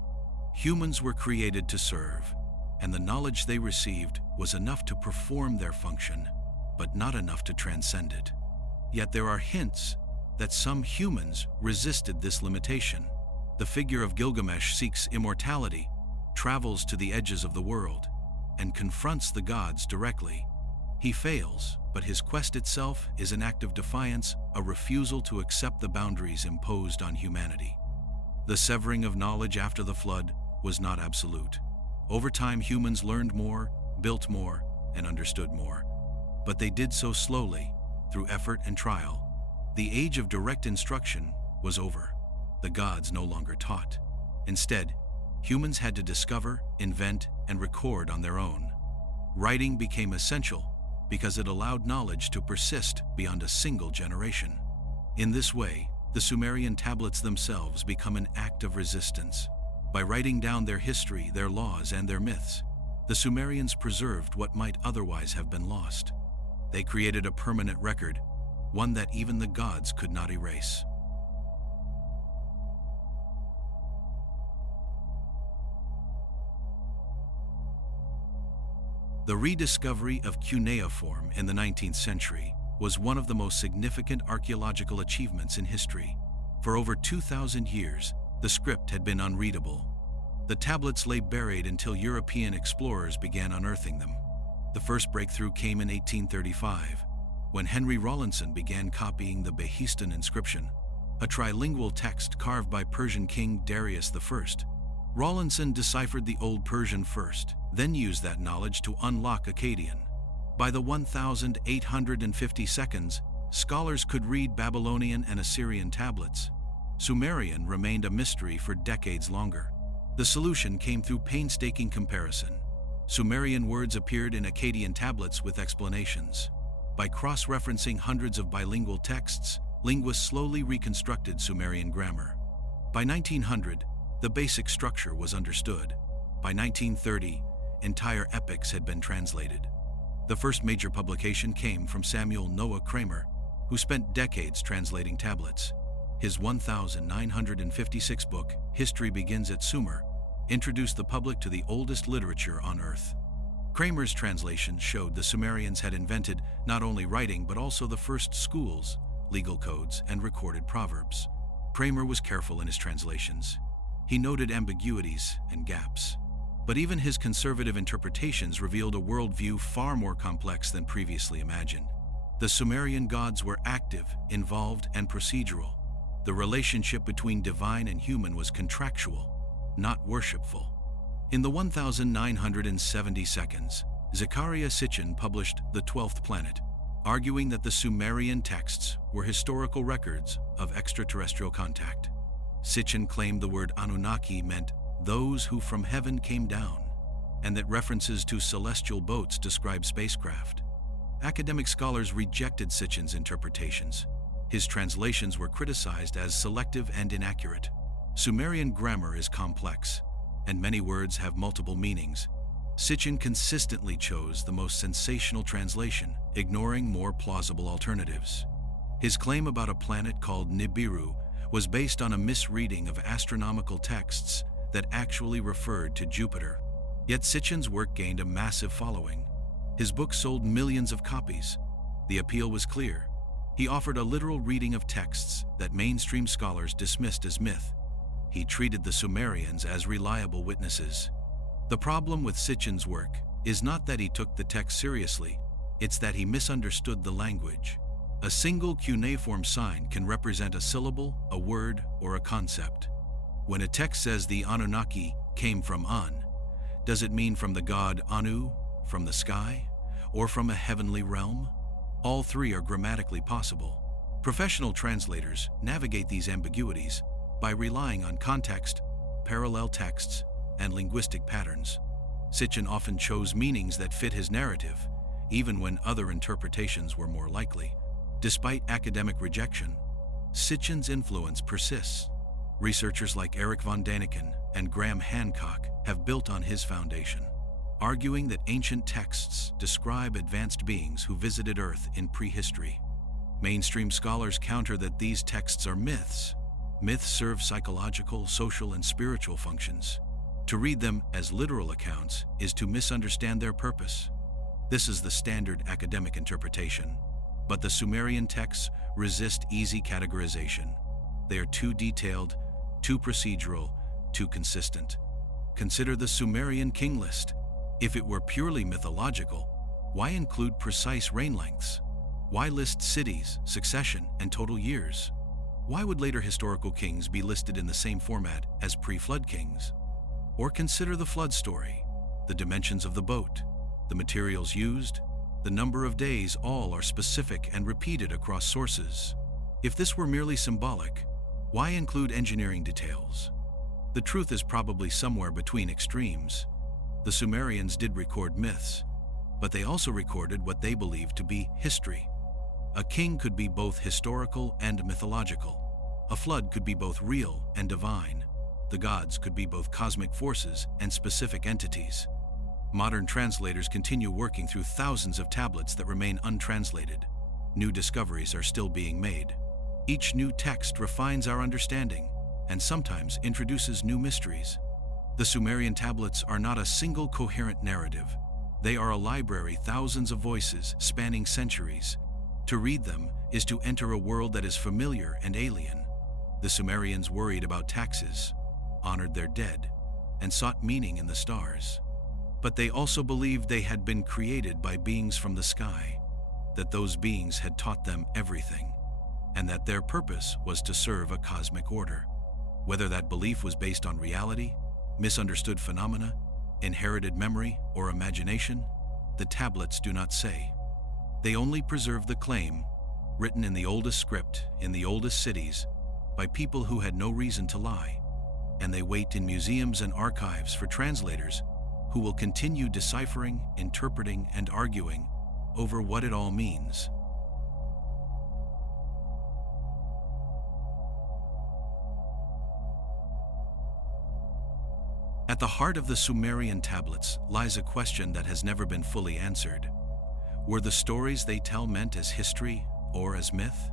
Humans were created to serve, and the knowledge they received was enough to perform their function, but not enough to transcend it. Yet there are hints that some humans resisted this limitation. The figure of Gilgamesh seeks immortality, travels to the edges of the world, and confronts the gods directly. He fails, but his quest itself is an act of defiance, a refusal to accept the boundaries imposed on humanity. The severing of knowledge after the flood was not absolute. Over time, humans learned more, built more, and understood more. But they did so slowly, through effort and trial. The age of direct instruction was over. The gods no longer taught. Instead, humans had to discover, invent, and record on their own. Writing became essential because it allowed knowledge to persist beyond a single generation. In this way, the Sumerian tablets themselves become an act of resistance. By writing down their history, their laws, and their myths, the Sumerians preserved what might otherwise have been lost. They created a permanent record, one that even the gods could not erase. The rediscovery of cuneiform in the 19th century was one of the most significant archaeological achievements in history. For over 2,000 years, the script had been unreadable. The tablets lay buried until European explorers began unearthing them. The first breakthrough came in 1835, when Henry Rawlinson began copying the Behistun inscription, a trilingual text carved by Persian king Darius I. Rawlinson deciphered the Old Persian first, then used that knowledge to unlock Akkadian. By the 1850 seconds, scholars could read Babylonian and Assyrian tablets. Sumerian remained a mystery for decades longer. The solution came through painstaking comparison. Sumerian words appeared in Akkadian tablets with explanations. By cross-referencing hundreds of bilingual texts, linguists slowly reconstructed Sumerian grammar. By 1900, the basic structure was understood. By 1930, entire epics had been translated. The first major publication came from Samuel Noah Kramer, who spent decades translating tablets. His 1956 book, History Begins at Sumer, introduced the public to the oldest literature on Earth. Kramer's translation showed the Sumerians had invented not only writing but also the first schools, legal codes, and recorded proverbs. Kramer was careful in his translations. He noted ambiguities and gaps. But even his conservative interpretations revealed a worldview far more complex than previously imagined. The Sumerian gods were active, involved, and procedural. The relationship between divine and human was contractual, not worshipful. In the 1970 seconds, Zecharia Sitchin published The 12th Planet, arguing that the Sumerian texts were historical records of extraterrestrial contact. Sitchin claimed the word Anunnaki meant those who from heaven came down, and that references to celestial boats describe spacecraft. Academic scholars rejected Sitchin's interpretations. His translations were criticized as selective and inaccurate. Sumerian grammar is complex, and many words have multiple meanings. Sitchin consistently chose the most sensational translation, ignoring more plausible alternatives. His claim about a planet called Nibiru was based on a misreading of astronomical texts that actually referred to Jupiter. Yet Sitchin's work gained a massive following. His book sold millions of copies. The appeal was clear. He offered a literal reading of texts that mainstream scholars dismissed as myth. He treated the Sumerians as reliable witnesses. The problem with Sitchin's work is not that he took the text seriously, it's that he misunderstood the language. A single cuneiform sign can represent a syllable, a word, or a concept. When a text says the Anunnaki came from An, does it mean from the god Anu, from the sky, or from a heavenly realm? All three are grammatically possible. Professional translators navigate these ambiguities by relying on context, parallel texts, and linguistic patterns. Sitchin often chose meanings that fit his narrative, even when other interpretations were more likely. Despite academic rejection, Sitchin's influence persists. Researchers like Eric von Daniken and Graham Hancock have built on his foundation, arguing that ancient texts describe advanced beings who visited Earth in prehistory. Mainstream scholars counter that these texts are myths. Myths serve psychological, social, and spiritual functions. To read them as literal accounts is to misunderstand their purpose. This is the standard academic interpretation. But the Sumerian texts resist easy categorization. They are too detailed, too procedural, too consistent. Consider the Sumerian king list. If it were purely mythological, why include precise reign lengths? Why list cities, succession, and total years? Why would later historical kings be listed in the same format as pre-flood kings? Or consider the flood story. The dimensions of the boat, the materials used, the number of days, all are specific and repeated across sources. If this were merely symbolic, why include engineering details? The truth is probably somewhere between extremes. The Sumerians did record myths, but they also recorded what they believed to be history. A king could be both historical and mythological. A flood could be both real and divine. The gods could be both cosmic forces and specific entities. Modern translators continue working through thousands of tablets that remain untranslated. new discoveries are still being made. Each new text refines our understanding and sometimes introduces new mysteries. The Sumerian tablets are not a single coherent narrative. They are a library, thousands of voices spanning centuries. To read them is to enter a world that is familiar and alien. The Sumerians worried about taxes, honored their dead, and sought meaning in the stars. But they also believed they had been created by beings from the sky, that those beings had taught them everything, and that their purpose was to serve a cosmic order. Whether that belief was based on reality, misunderstood phenomena, inherited memory, or imagination, the tablets do not say. They only preserve the claim, written in the oldest script, in the oldest cities, by people who had no reason to lie, and they wait in museums and archives for translators who will continue deciphering, interpreting, and arguing over what it all means. At the heart of the Sumerian tablets lies a question that has never been fully answered. Were the stories they tell meant as history or as myth?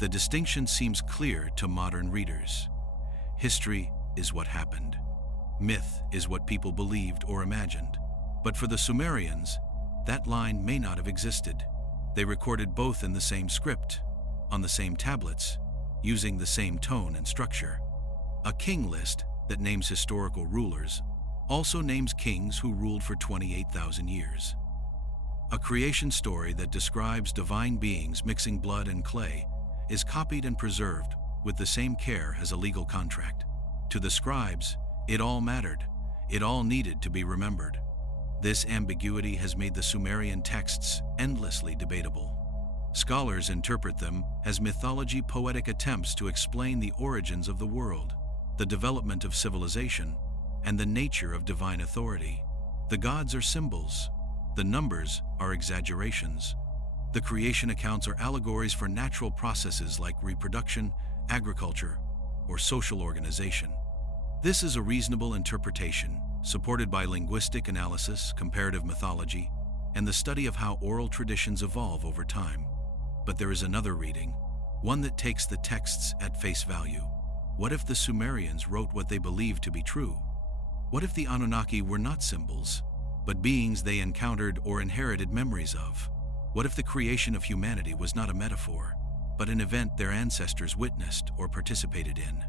The distinction seems clear to modern readers. History is what happened. Myth is what people believed or imagined. But for the Sumerians, that line may not have existed. They recorded both in the same script, on the same tablets, using the same tone and structure. A king list that names historical rulers also names kings who ruled for 28,000 years. A creation story that describes divine beings mixing blood and clay is copied and preserved with the same care as a legal contract. To the scribes, it all mattered. It all needed to be remembered. This ambiguity has made the Sumerian texts endlessly debatable. Scholars interpret them as mythology, poetic attempts to explain the origins of the world, the development of civilization, and the nature of divine authority. The gods are symbols. The numbers are exaggerations. The creation accounts are allegories for natural processes like reproduction, agriculture, or social organization. This is a reasonable interpretation, supported by linguistic analysis, comparative mythology, and the study of how oral traditions evolve over time. But there is another reading, one that takes the texts at face value. What if the Sumerians wrote what they believed to be true? What if the Anunnaki were not symbols, but beings they encountered or inherited memories of? What if the creation of humanity was not a metaphor, but an event their ancestors witnessed or participated in?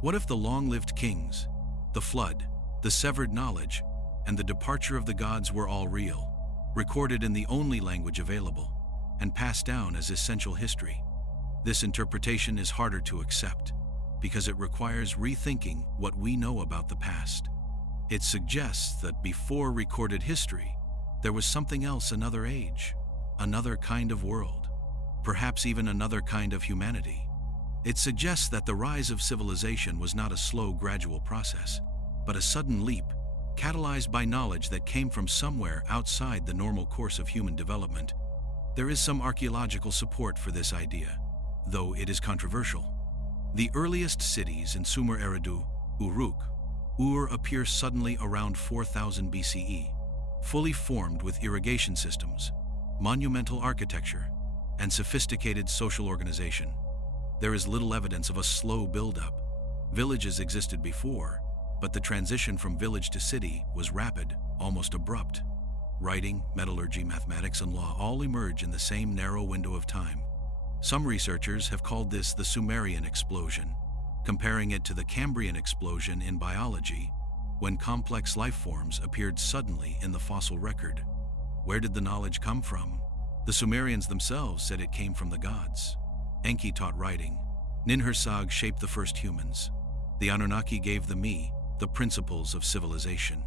What if the long-lived kings, the flood, the severed knowledge, and the departure of the gods were all real, recorded in the only language available, and passed down as essential history? This interpretation is harder to accept, because it requires rethinking what we know about the past. It suggests that before recorded history, there was something else, another age, another kind of world, perhaps even another kind of humanity. It suggests that the rise of civilization was not a slow, gradual process, but a sudden leap, catalyzed by knowledge that came from somewhere outside the normal course of human development. There is some archaeological support for this idea, though it is controversial. The earliest cities in Sumer Eridu, Uruk, Ur appear suddenly around 4000 BCE, fully formed with irrigation systems, monumental architecture, and sophisticated social organization. There is little evidence of a slow buildup. Villages existed before, but the transition from village to city was rapid, almost abrupt. Writing, metallurgy, mathematics, and law all emerge in the same narrow window of time. Some researchers have called this the Sumerian explosion, comparing it to the Cambrian explosion in biology, when complex life forms appeared suddenly in the fossil record. Where did the knowledge come from? The Sumerians themselves said it came from the gods. Enki taught writing. Ninhursag shaped the first humans. The Anunnaki gave the Me, the principles of civilization.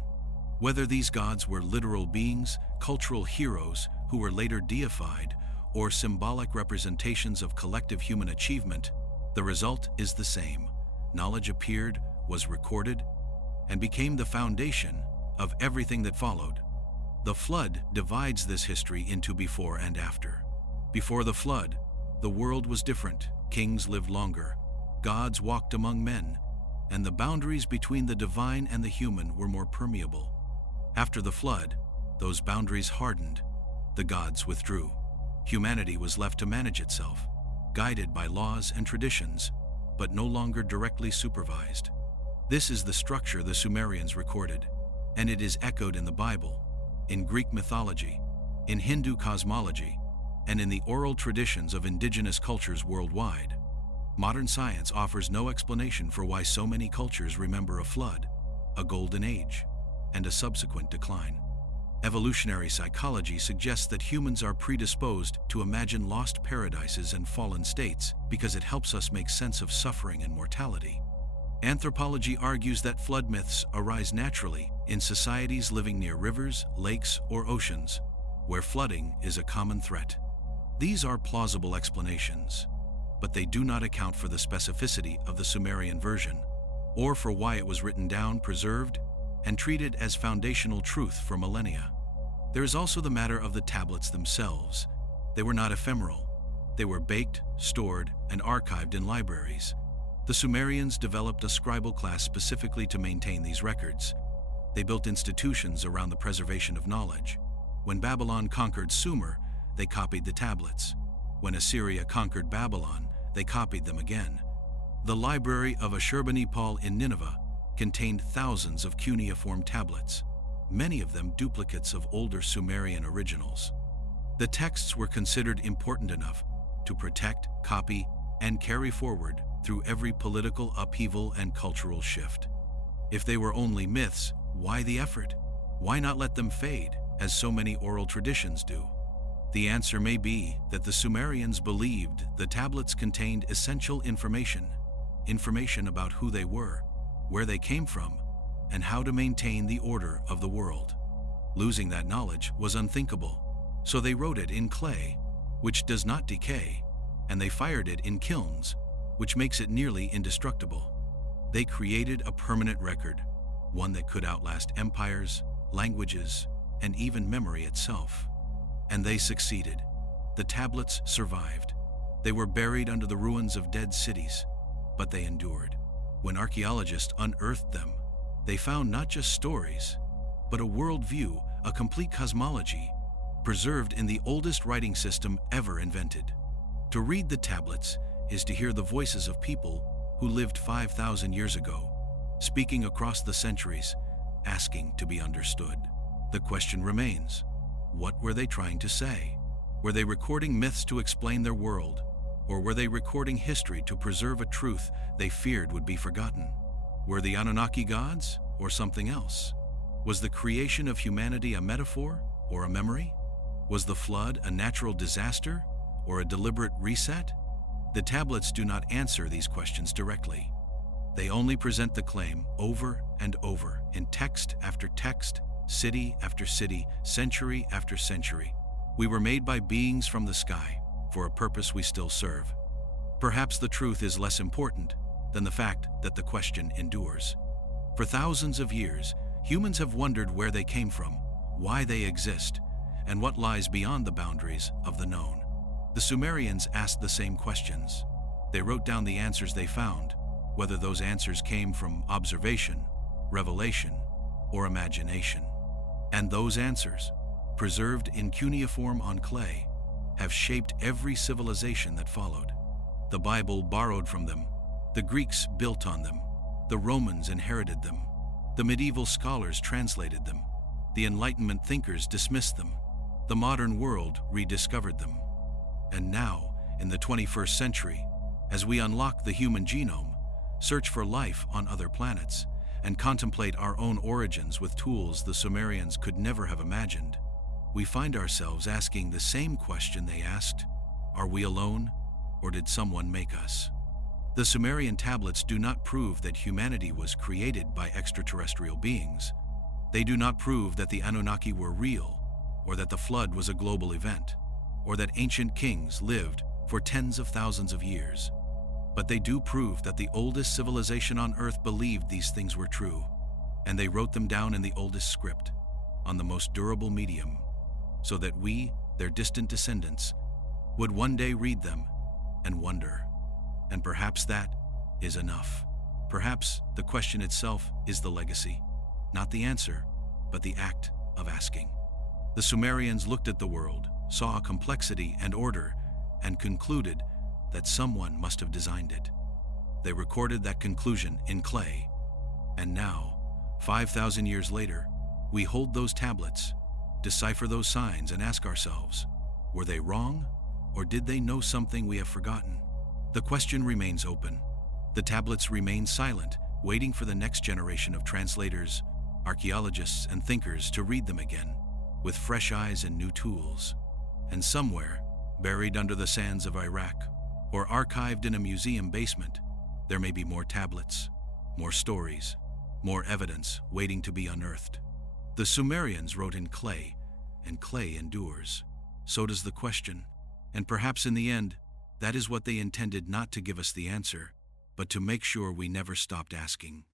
Whether these gods were literal beings, cultural heroes who were later deified, or symbolic representations of collective human achievement, the result is the same. Knowledge appeared, was recorded, and became the foundation of everything that followed. The flood divides this history into before and after. Before the flood, the world was different. Kings lived longer. Gods walked among men, and the boundaries between the divine and the human were more permeable. After the flood, those boundaries hardened. The gods withdrew. Humanity was left to manage itself, guided by laws and traditions, but no longer directly supervised. This is the structure the Sumerians recorded, and it is echoed in the Bible, in Greek mythology, in Hindu cosmology, and in the oral traditions of indigenous cultures worldwide. Modern science offers no explanation for why so many cultures remember a flood, a golden age, and a subsequent decline. Evolutionary psychology suggests that humans are predisposed to imagine lost paradises and fallen states because it helps us make sense of suffering and mortality. Anthropology argues that flood myths arise naturally in societies living near rivers, lakes, or oceans, where flooding is a common threat. These are plausible explanations, but they do not account for the specificity of the Sumerian version, or for why it was written down, preserved, and treated as foundational truth for millennia. There is also the matter of the tablets themselves. They were not ephemeral. They were baked, stored, and archived in libraries. The Sumerians developed a scribal class specifically to maintain these records. They built institutions around the preservation of knowledge. When Babylon conquered Sumer, they copied the tablets. When Assyria conquered Babylon, they copied them again. The library of Ashurbanipal in Nineveh contained thousands of cuneiform tablets, many of them duplicates of older Sumerian originals. The texts were considered important enough to protect, copy, and carry forward through every political upheaval and cultural shift. If they were only myths, why the effort? Why not let them fade, as so many oral traditions do? The answer may be that the Sumerians believed the tablets contained essential information about who they were, where they came from, and how to maintain the order of the world. Losing that knowledge was unthinkable, so they wrote it in clay, which does not decay, and they fired it in kilns, which makes it nearly indestructible. They created a permanent record, one that could outlast empires, languages, and even memory itself. And they succeeded. The tablets survived. They were buried under the ruins of dead cities, but they endured. When archaeologists unearthed them, they found not just stories, but a worldview, a complete cosmology, preserved in the oldest writing system ever invented. To read the tablets is to hear the voices of people who lived 5,000 years ago, speaking across the centuries, asking to be understood. The question remains, what were they trying to say? Were they recording myths to explain their world, or were they recording history to preserve a truth they feared would be forgotten? Were the Anunnaki gods, or something else? Was the creation of humanity a metaphor, or a memory? Was the flood a natural disaster, or a deliberate reset? The tablets do not answer these questions directly. They only present the claim over and over in text after text, city after city, century after century. We were made by beings from the sky, for a purpose we still serve. Perhaps the truth is less important than the fact that the question endures. For thousands of years, humans have wondered where they came from, why they exist, and what lies beyond the boundaries of the known. The Sumerians asked the same questions. They wrote down the answers they found, whether those answers came from observation, revelation, or imagination. And those answers, preserved in cuneiform on clay, have shaped every civilization that followed. The Bible borrowed from them. The Greeks built on them. The Romans inherited them. The medieval scholars translated them. The Enlightenment thinkers dismissed them. The modern world rediscovered them. And now, in the 21st century, as we unlock the human genome, search for life on other planets, and contemplate our own origins with tools the Sumerians could never have imagined, we find ourselves asking the same question they asked: are we alone, or did someone make us? The Sumerian tablets do not prove that humanity was created by extraterrestrial beings. They do not prove that the Anunnaki were real, or that the flood was a global event, or that ancient kings lived for tens of thousands of years. But they do prove that the oldest civilization on Earth believed these things were true, and they wrote them down in the oldest script, on the most durable medium, so that we, their distant descendants, would one day read them and wonder. And perhaps that is enough. Perhaps the question itself is the legacy, not the answer, but the act of asking. The Sumerians looked at the world, saw complexity and order, and concluded that someone must have designed it. They recorded that conclusion in clay. And now, 5,000 years later, we hold those tablets, decipher those signs, and ask ourselves, were they wrong, or did they know something we have forgotten? The question remains open. The tablets remain silent, waiting for the next generation of translators, archaeologists, and thinkers to read them again, with fresh eyes and new tools. And somewhere, buried under the sands of Iraq, or archived in a museum basement, there may be more tablets, more stories, more evidence waiting to be unearthed. The Sumerians wrote in clay, and clay endures. So does the question. And perhaps in the end, that is what they intended, not to give us the answer, but to make sure we never stopped asking.